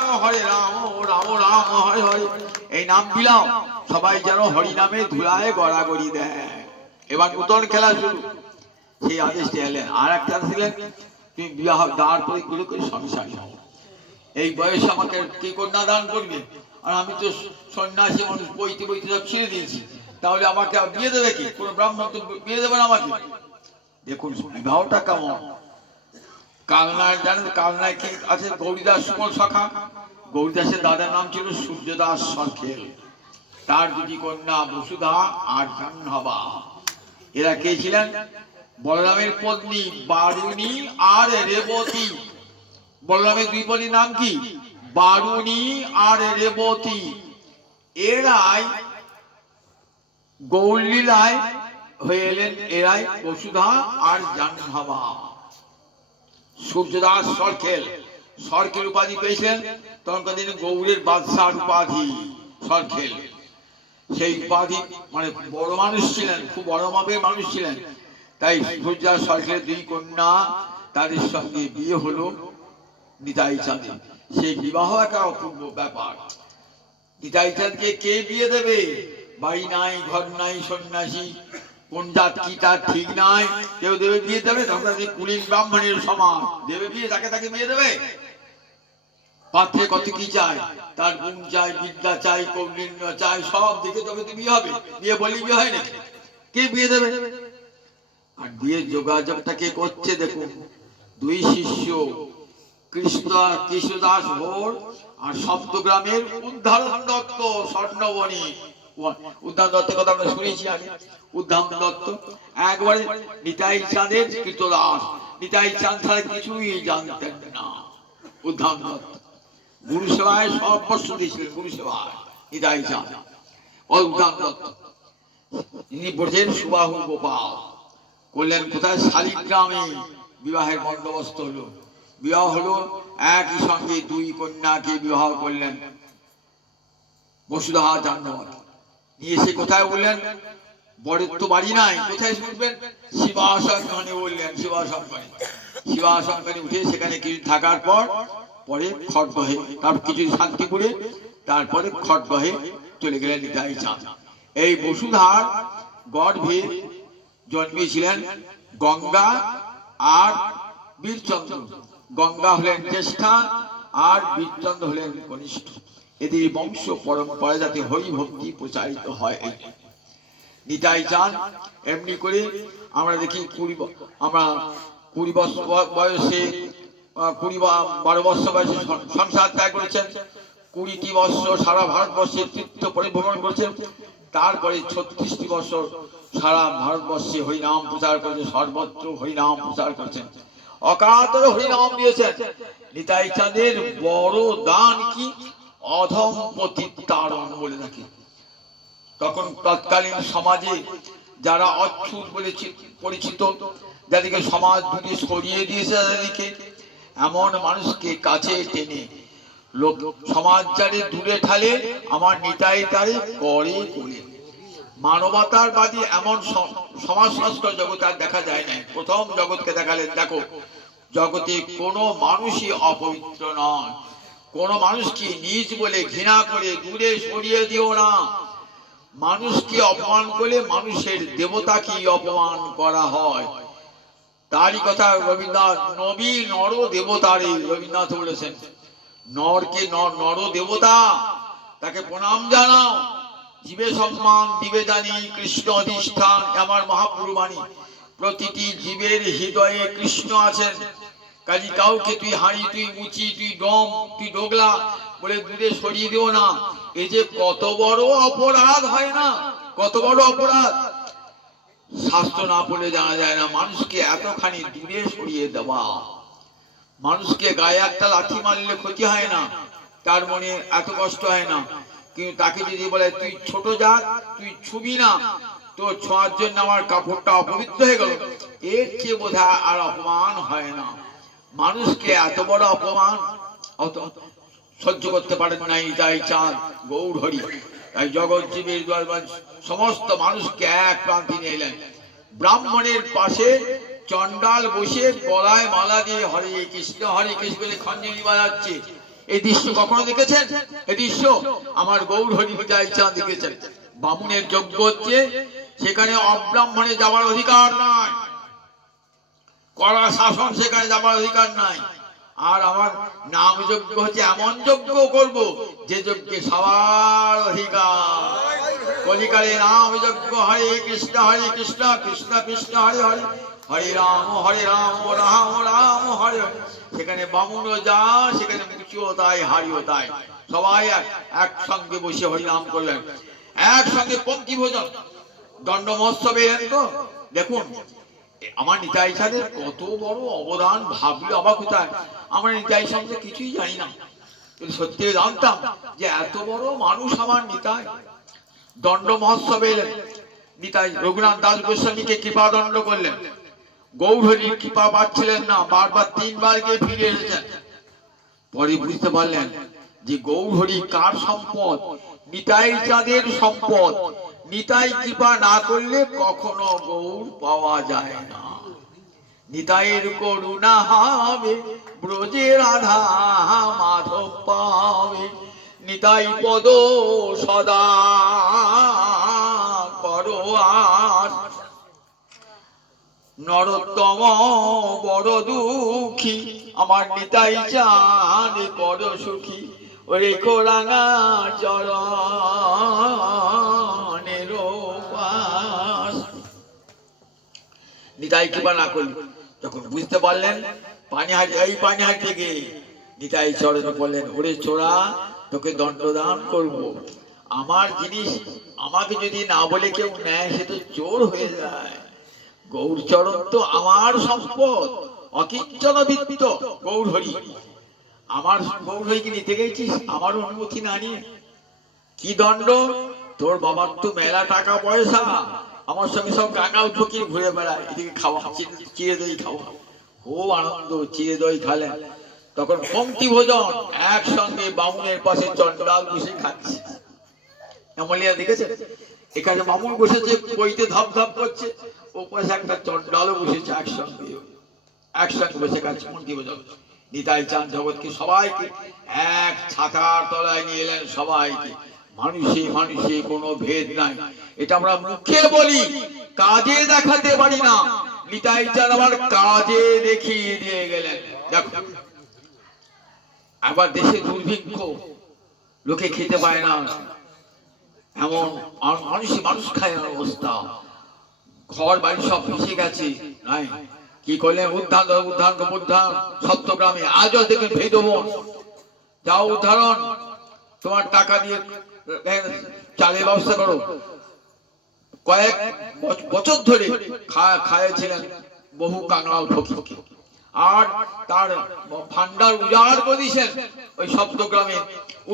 রাম রাম হরে হরে, এই নাম দিলাম। সবাই যেন হরি নামে ধুলায় গড়াগড়ি দেয়। এবার নূতন খেলা শুরু। সেই আদেশ এলেন। আর একটা ছিলেন তুমি বিবাহ দাঁড় করে গুলো করে সংসার হও। এই বয়সে আমাকে কি কন্যা দান করবে? আর আমি তো সন্ন্যাসী মানুষ, বইতে বইতে সব ছেড়ে দিয়েছি, তাহলে আমাকে বিয়ে দেবে কি? কোন ব্রাহ্মণ তো বিয়ে দেবে না আমাকে। দেখুন বিবাহটা কেমন। কালনায় জানেন, কালনায় কি আছে? গৌরীদাস সুবল সখা। গৌরীদাসের দাদার নাম ছিল সূর্যদাস সরখেল। তার দুটি কন্যা বসুধা আর জাহ্নবা। এরা কে ছিলেন? বলরামের পত্নী বারুণী আর রেবতী। বলরামের দুই পত্নীর নাম কি? বারুণী আর রেবতী। এরাই গৌরলীলায় হয়ে এলেন। এরাই বসুধা আর জাহ্নবা। সূর্যদাস সরখেল, সরখেল উপাধি পেয়েছিলেন তখনকার দিনে গৌড়ের বাদশার উপাধি সরখেল। সেই উপাধি মানে বড় মানুষ ছিলেন, খুব বড় মাপের মানুষ ছিলেন। তাই সূর্যা সরকারের দুই কন্যা, তাদের সঙ্গে বিয়ে হলো নিতাই চাঁদের। সেই বিবাহ একটা অপূর্ব ব্যাপার। নিতাই চাঁদকে কে বিয়ে দেবে? বাড়ি নাই, ঘর নাই, সন্ন্যাসী, কোন জাত কি তার ঠিক নাই, কেউ দেবে বিয়ে দেবে? তখন কুলীন ব্রাহ্মণের সমাজ, দেবে বিয়ে, তাকে তাকে বিয়ে দেবে? পাত্রে কত কি চাই, তার গুণ চাই, বিদ্যা চাই, কৌলিন্য চাই, সব দিকে তবে তো বিয়ে হবে। বিয়ে বলি বিয়ে হয় না, কে বিয়ে দেবে? আর বিয়ের যোগাযোগটা কে করছে দেখুন, দুই শিষ্য, কৃষ্ণদাস ভোর আর সপ্তগ্রামের উদ্ধারণ দত্ত স্বর্ণবণী। উদ্ধারণ দত্তের কথা আমরা শুনেছি আগে। উদ্ধারণ দত্ত একবারে নিতাই চাঁদের কৃতদাস, নিতাই চাঁদ ছাড়া কিছুই জানতেন না। উদ্ধারণ দত্ত গুরু সেবায় সর্বস্ব দিয়েছিলেন, গুরু সেবায় নিতাই চাঁদ। উদ্ধারণ দত্ত তিনি বোঝেন সুবাহু গোপাল করলেন কোথায়? শালিগ্রামে বিবাহের বন্দোবস্ত হলো। বিবাহ হলো, একই সঙ্গে দুই কন্যাকে বিবাহ করলেন বসুধা চান্দ্রমা নিয়ে। এসে কোথায় বললেন? বরের তো বাড়ি নাই, কোথায় শুনবেন? শিবাশঙ্করে বললেন, শিবাশঙ্করে। শিবাশঙ্করে উঠে সেখানে কিছু থাকার পর পরে খড়গহে, তারপর কিছু শান্তিপুরে, তারপরে খড়গহে চলে গেলেন নিতাই চাঁদ। এই বসুধার গর্ভে জন্মেছিলেন গঙ্গা আর বীরচন্দ্র। গঙ্গা হলেন জ্যেষ্ঠা আর বীরচন্দ্র হলেন কনিষ্ঠ। এদের বংশ পরম্পরা যাতে হরি ভক্তি প্রচারিত হয়। নিতাই চাঁদ এমনি করে আমরা দেখি 20 বয়সে 12 বছর বয়সে সংসার ত্যাগ করেছেন। 20টি বছর সারা ভারতবর্ষে তীর্থ পরিভ্রমণ করেছেন। তারপরে 36টি বছর সারা ভারতবর্ষে হরিনাম প্রচার করেছেন, সর্বত্র হরিনাম প্রচার করেছেন, অকাতরে হরিনাম দিয়েছেন। নিতাই চাঁদের বড় দান কি? অধম পতিতারণ বলে থাকি। তখন তৎকালীন সমাজে যারা অচ্ছুত বলে পরিচিত, যাদেরকে সমাজ দূরে সরিয়ে দিয়েছে, যাদেরকে এমন মানুষকে কাছে টেনে লোক সমাজ যারে দূরে ঠালে, আমার নিতাই তারে করে করে। মানবতারবাদী এমন সমাজ সংস্কার জগতে আর দেখা যায় নাই। প্রথম জগৎকে দেখালেন, দেখো জগতে কোনো মানুষই অপবিত্র নয়। কোনো মানুষকে নিজ বলে ঘৃণা করে দূরে সরিয়ে দিও না। মানুষকে অপমান করলে মানুষের দেবতাকে অপমান করা হয়। তারই কথা রবীন্দ্রনাথ, নবী নর দেবতারে, রবীন্দ্রনাথ বলেছেন নরকে নর দেবতা, তাকে প্রণাম জানাও। জীবে সম্মান দিবে জানি কৃষ্ণ অধিষ্ঠান, আমার মহাপ্রভু বাণী। প্রতিটি জীবের হৃদয়ে কৃষ্ণ আছেন। কাজী কাউকে তুই হাঁড়ি, তুই মুচি, তুই ডম, তুই ডোগলা বলে দূরে সরিয়ে দিও না। এই যে কত বড় অপরাধ হয় না, কত বড় অপরাধ! শাস্ত্র না পড়লে জানা যায় না মানুষকে এতখানি দূরে সরিয়ে দেওয়া। মানুষকে গায়ে একটা লাথি মারলে ক্ষতি হয় না, তার মনে এত কষ্ট হয় না। কিন্তু তাকে যদি বলে তুই ছোট জাত, তুই ছুবি না, তোর ছোঁয়ার জন্য আমার কাপড়টা অপবিত্র হয়ে গেল, এর চেয়ে বোধহয় আর অপমান হয় না। মানুষকে এত বড় অপমান অত সহ্য করতে পারেন নাই নিতাই চাঁদ গৌর হরি। তাই জগৎ জীবের সমস্ত মানুষকে এক প্রান্তে নিয়ে এলেন। ব্রাহ্মণের পাশে চন্ডাল বসে গলায় মালা দিয়ে হরে কৃষ্ণ বলে খঞ্জনি বাজাচ্ছে। এই দৃশ্য কখনো দেখেছেন? এই দৃশ্য আমার গৌর হরি নিতাই চাঁদ দেখেছেন। বামুনের যজ্ঞ হচ্ছে, সেখানে অব্রাহ্মণে যাওয়ার অধিকার নাই, কড়া শাসন, সেখানে যাবার অধিকার নাই। আর আমার নাম যজ্ঞ হচ্ছে, এমন যজ্ঞ করব যে যজ্ঞে সবার অধিকার। কলিকালে নাম যজ্ঞ, হরে কৃষ্ণ কৃষ্ণ কৃষ্ণ হরে হরে, হরে রাম রাম রাম হরে। সেখানে বামুনও যা, সেখানে মুচিও তাই, হারিও তাই। সবাই একসঙ্গে বসে হরিনাম করলেন, একসঙ্গে পঙ্ক্তি ভোজন। দণ্ড মহোৎসবে এলেন তো দেখুন আমার নিতাই চাঁদের কত বড় অবদান, ভাবলে অবাক হতে হয়। আমরা নিতাই সম্বন্ধে কিছুই জানি না, সত্যি জানতাম যে এত বড় মানুষ আমার নিতাই। দণ্ড মহোৎসবে এলেন নিতাই, রঘুনাথ দাস গোস্বামীকে কৃপা দণ্ড করলেন। গৌরহরির কৃপা পাচ্ছিলেন না, বারবার 3 বার গিয়ে ফিরে এসেছেন। পরে বুঝতে পারলেন যে গৌরহরি কার সম্পদ, নিতাই চাঁদের সম্পদ। নিতাই কৃপা না করলে কখনো গৌর পাওয়া যায় না। নিতাইয়ের করুণা হবে ব্রজে রাধা মাধব পাবে। নিতাই পদ সদা করো আস, নরোত্তম বড় দুঃখী আমার নিতাই চাঁদ কর সুখী। রেখো রাঙা চরণের পাশ। নিতাই কৃপা না করল, যখন বুঝতে পারলেন পানিহাটি, এই পানিহাটি থেকে নিতাই চরণে বললেন, ওরে ছোড়া তোকে দণ্ডদান করব। আমার জিনিস আমাকে যদি না বলে কেউ নেয় সে তো চোর হয়ে যায়। গৌরচরণ তো আমার সম্পদ, অকিঞ্চন বৃত্ত গৌর হরি। আমার গৌর হরিকে নিতে গেছিস আমার অনুমতি না নিয়ে? কি দণ্ড! তোর বাবার তো মেলা টাকা পয়সা, আমার সঙ্গে সব কাঙাল ফকির ঘুরে বেড়ায়, এদিকে খাওয়া চিড়ে দই খাওয়া। খুব আনন্দ, চিড়ে দই খালেন। তখন পঙ্ক্তি ভোজন একসঙ্গে বামুনের পাশে চন্ডাল বসে খাচ্ছে। এমলিয়া দেখেছেন, এখানে বামুন বসেছে বইতে ধপ ধপ করছে, ও পাশে একটা চন্ডালও বসেছে, একসঙ্গে বসে খাচ্ছে পঙ্ক্তি ভোজন। নিতাই চাঁদ জগৎকে সবাইকে এক ছাতার তলায় নিয়ে এলেন সবাইকে। মানুষে মানুষে কোনো ভেদ নাই, এটা আমরা মুখে বলি, কাজে দেখাতে পারি না। নিতাই চাঁদ আবার কাজে দেখিয়ে দিয়ে গেলেন। দেখো আবার দেশে দুর্ভিক্ষ, লোকে খেতে পায় না, এমন মানুষ খায় না অবস্থা, ঘর বাড়ি সব ভেসে গেছে। নাই কি করলেন? উদ্ধার সত্যগ্রামে আজও দেখেন ভেদবন, যাও উদাহরণ, তোমার টাকা দিয়ে চালের ব্যবস্থা করো। কয়েক বছর ধরে খাইয়েছিলেন বহু কাঙাল ফকিরকে, আর তার ভান্ডার উজাড় করে দিয়েছেন ওই সপ্তগ্রামে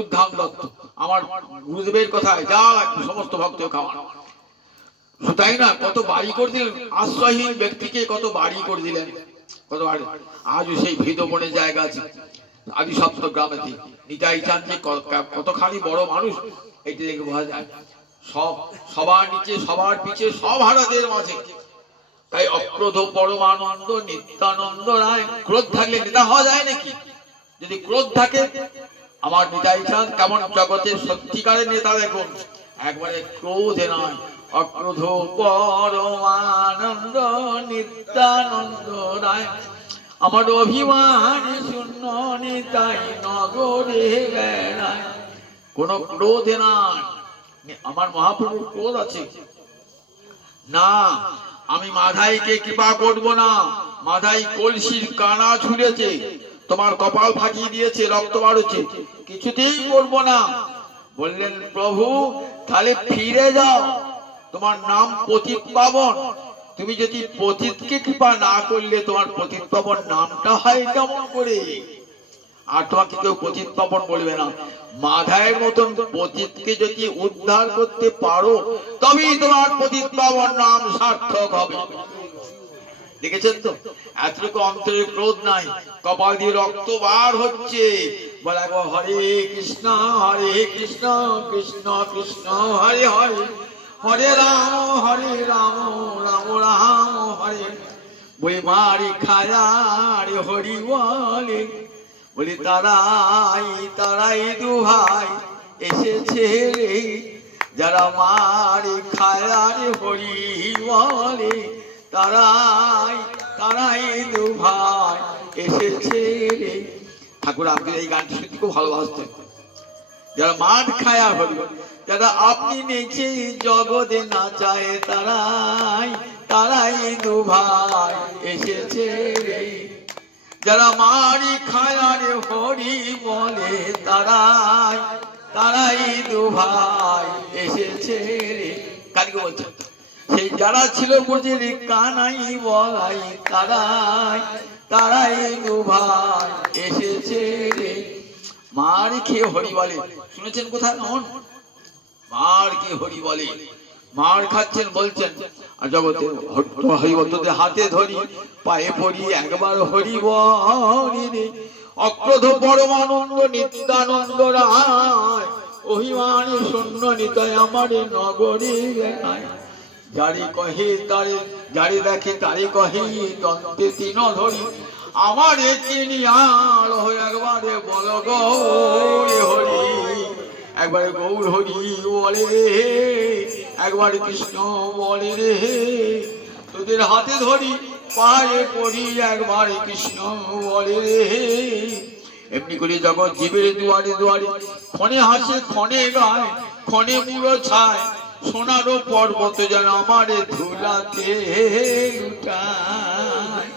উদ্ধান দত্ত। আমার গুরুদেবের কথায় যা লাগবে সমস্ত ভক্ত খাওয়ানো। তাই না, কত বাড়ি করে দিলেন, আশ্রয়হীন ব্যক্তিকে কত বাড়ি করে দিলেন, কত বাড়ি। আজও সেই ভেদবনের জায়গা আছে আদি সপ্তগ্রামে। নিতাই চাঁদ যে কতখানি বড় মানুষ এটি দেখে বোঝা যায়। সবার নিচে সবার পিছে সব হারাদের মাঝে। তাই অক্রোধ পরমানন্দ নিত্যানন্দ রায়। ক্রোধ থাকলে নেতা হওয়া যায় নাকি? যদি ক্রোধ থাকে, আমার নিতাই চাঁদ কেমন জগতের সত্যিকারের নেতা দেখুন, একবারে ক্রোধে নয়, অক্রোধ পরমানন্দ নিত্যানন্দ রায়। আমার অভিমান শূন্য নিতাই নগরে বেড়ায়। কোন ক্রোধে নাই। আমার মহাপ্রভুর ক্রোধ আছে না, আমি মাধাইকে কৃপা করব না। মাধাই কলসির কানা ছুঁড়েছে, তোমার কপাল ফাটিয়ে দিয়েছে, রক্ত বাড়ছে, কিছুতেই করব না। বললেন প্রভু তাহলে ফিরে যাও, তোমার নাম পতিত পাবন। তুমি যদি পতিতকে কৃপা না করলে তোমার পতিত পাবন নামটা হয় কেমন করে? আর তোমাকে কেউ পতিত পাবন বলবে না। মাধায়ের মতন পতিতকে যদি উদ্ধার করতে পারো তবেই তোমার পতিত পাবন নাম সার্থক হবে। দেখেছেন তো, এতটুকু অন্তরে ক্রোধ নাই, কপাল দিয়ে রক্ত বার হচ্ছে। বলে হরে কৃষ্ণ কৃষ্ণ কৃষ্ণ হরে হরে, হরে রাম রাম রাম হরে। বই মারি খায়ার হরি বলে, বলি তারাই দু ভাই এসেছে রে, যারা মারি খায়ার হরি বলে, তারাই দু ভাই এসেছে রে। ঠাকুর আপনি এই গানটি সত্যি খুব ভালোবাসতেন। যারা মাঠ খায়া হরি, যারা আপনি নেচে জগতে না চায়, তারাই দু ভাই এসেছে রে। যারা মারি খায়ারে হরি বলে, তারাই দু ভাই এসেছে রে। কালকে বলছেন সেই যারা ছিল বুঝলি কানাই বলাই, তারাই দু ভাই এসেছে রে। মার খেয়ে হরি বলে, শুনেছেন কোথায়? নন মার খেয়ে হরি বলে, মার খাচ্ছেন বলছেন, আর জগতে হরিবন্ধুদের হাতে ধরি পায়ে পড়ি একবার হরি বলি রে। অক্রোধ পরমানন্দ নিত্যানন্দ রায়, অভিমানে শূন্য নিতাই আমার নগরে যারে কহে তারে, যারে দেখে তারে কহে দন্তে তিন ধরি আমার চিনিয়াল হয়ে একবারে বল গৌর হরি, একবারে গৌর হরি বলে রে, একবারে কৃষ্ণ বলে রে, তোদের হাতে ধরি পায়ে পড়ি একবারে কৃষ্ণ বলে রে। এমনি করে জগৎ জীবের দুয়ারে দুয়ারে ক্ষণে হাসে ক্ষণে গায় ক্ষণে মুড়ো ছায়, সোনারও পর্বত যেন আমারে ধুলাতে লুটায়।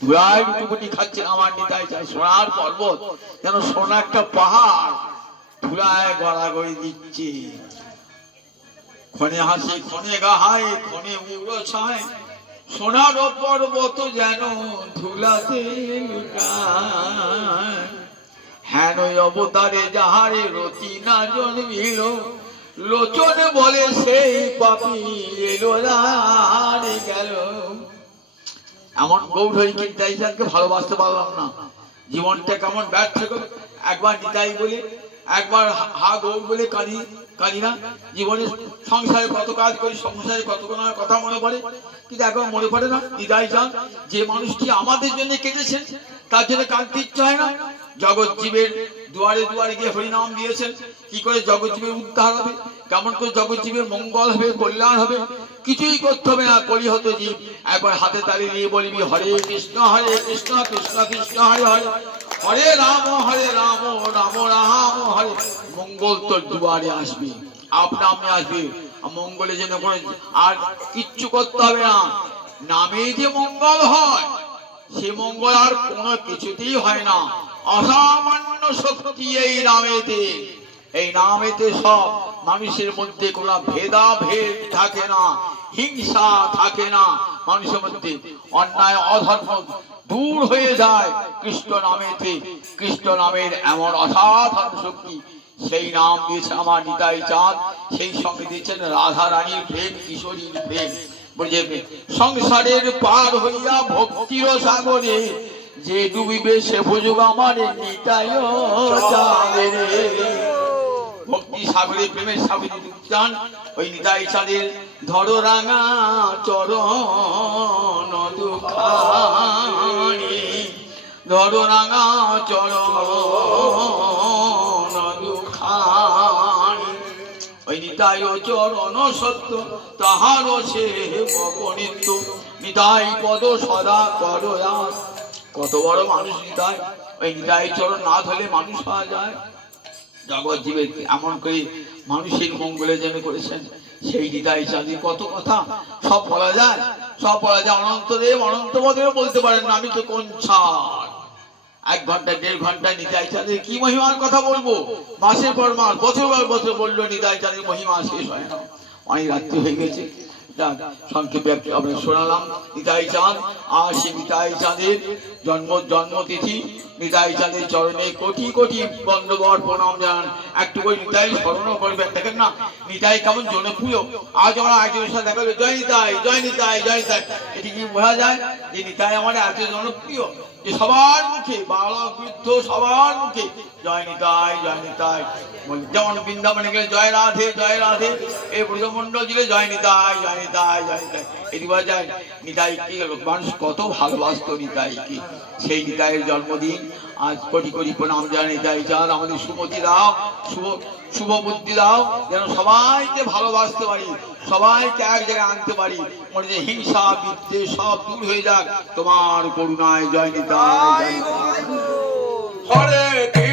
ধুলায় লুটুপুটি খাচ্ছে আমার নিতাই চায়, সোনার পর্বত যেন সোনা একটা পাহাড় ধুলায় গড়াগড়ি দিচ্ছে। ক্ষণে হাসে ক্ষণে গাহায় ক্ষণে মুড়ো ছায়, সোনারও পর্বত যেন ধুলাতে লুটায়। হেন অবতারে যাহারে রতি না জন্মিল, লোচনে বলে সেই পাপি এলো রে গেল। এমন গৌর হয়ে কি নিতাই চাঁদকে ভালোবাসতে পারলাম না, জীবনটা কেমন ব্যর্থ করে। একবার নিতাই বলে একবার হা গৌর বলে কাঁদি কাঁদি না। জীবনে সংসারে কত কাজ করি, সংসারে কত কথা মনে পড়ে, কিন্তু এখন মনে পড়ে না নিতাই চাঁদ যে মানুষটি আমাদের জন্য কেঁদেছেন, তার জন্য কাঁদতে ইচ্ছা হয় না। জগৎ জীবের দুয়ারে দুয়ারে গিয়ে হরিনাম দিয়েছেন, কি করে জগৎ জীবের উদ্ধার হবে, কেমন করে জগৎ জীবের মঙ্গল হবে, কল্যাণ হবে, কিছুই করতে হবে না। করি হতো জীব একবার হাতে তালি নিয়ে বলবি হরে কৃষ্ণ কৃষ্ণ কৃষ্ণ হরে হরে, হরে রাম রাম রাম হরে। মঙ্গল তোর দুয়ারে আসবে, আপনা আপনি আসবে। মঙ্গলে যেন কোনো আর কিচ্ছু করতে হবে না, নামে যে মঙ্গল হয় সে মঙ্গল আর কোনো কিছুতেই হয় না। অসামান্য শক্তি এই নামেতে, এই নামেতে সব মানুষের মধ্যে কোনো ভেদাভেদ থাকে না, হিংসা থাকে না, মানুষের মধ্যে অন্যায় অধর্ম দূর হয়ে যায় কৃষ্ণ নামেতে। কৃষ্ণ নামের এমন অসাধারণ শক্তি, সেই নাম দিয়েছে আমার নিতাই চাঁদ, সেই সঙ্গে দিয়েছেন রাধা রানীর প্রেম, কিশোরীর প্রেম। সংসারের পার হইয়া ভক্তির সাগরে যে ডুবিবে সে বুঝুক আমার নিতাই চাঁদের। ভক্তি সাগরে প্রেমের সাগরে চান ওই নিতাই চাঁদের ধরো রাঙা চরণ দুখানি, ধরো রাঙা চরণ দুখানি। ওই নিতাই চরণ সত্য তাহার সে অপনিত্য, নিতাই পদ সদা করো আস। কত বড় মানুষ নিতাই, ওই নিতাই চরণ না ধরলে মানুষ হওয়া যায়। জগৎ জীবের এমন করে মানুষের মঙ্গলের জন্য করেছেন সেই নিতাই চাঁদের কত কথা সব বলা যায়, সব বলা যায়। অনন্তদেব অনন্তদেব বলতে পারেন না, আমি তো কোন ছাড়। 1 ঘন্টা 1.5 ঘন্টা নিতাই চাঁদের কি মহিমার কথা বলবো, মাসের পর মাস বছর পর বছর বললো নিতাই চাঁদের মহিমা শেষ হয় না। অনেক রাত্রি হয়ে গেছে, সংক্ষেপে আমরা শোনালাম নিতাই চাঁদ। আর সেই নিতাই চাঁদের জন্মতিথি, নিতাই চাঁদের চরণে কোটি কোটি বন্ধুবর প্রণাম জানান। একটু করে নিতাই স্মরণ করবেন। দেখেন না নিতাই কেমন জনপ্রিয়। আজ আমরা একজনের সাথে দেখা জয় নিতাই জয় নিতাই জয় নিতাই, এটি কি বোঝা যায় যে নিতাই আমার এত জনপ্রিয় যে সবার মুখে, বালক বৃদ্ধ সবার মুখে জয় নিতাই জয় নিতাই। যেমন বৃন্দাবনে গেলে জয় রাধে জয় রাধে, এই ব্রজমণ্ডল দিলে জয় নিতাই জয় নিতাই জয় নিতাই। এটি বোঝা যায় নিতাই কি মানুষ কত ভালোবাসত নিতাইকে। সেই নিতাইয়ের জন্মদিন আজ কোটি কোটি প্রণাম জানাই নিতাই চাঁদ। আমাদের সুমতি দাও, শুভ বুদ্ধি দাও, যেন সবাইকে ভালোবাসতে পারি, সবাইকে এক জায়গায় আনতে পারি। মনে যে হিংসা বিদ্বেষ সব দূর হয়ে যাক তোমার করুণায়। জয় নিতাই জয় নিতাই। হরে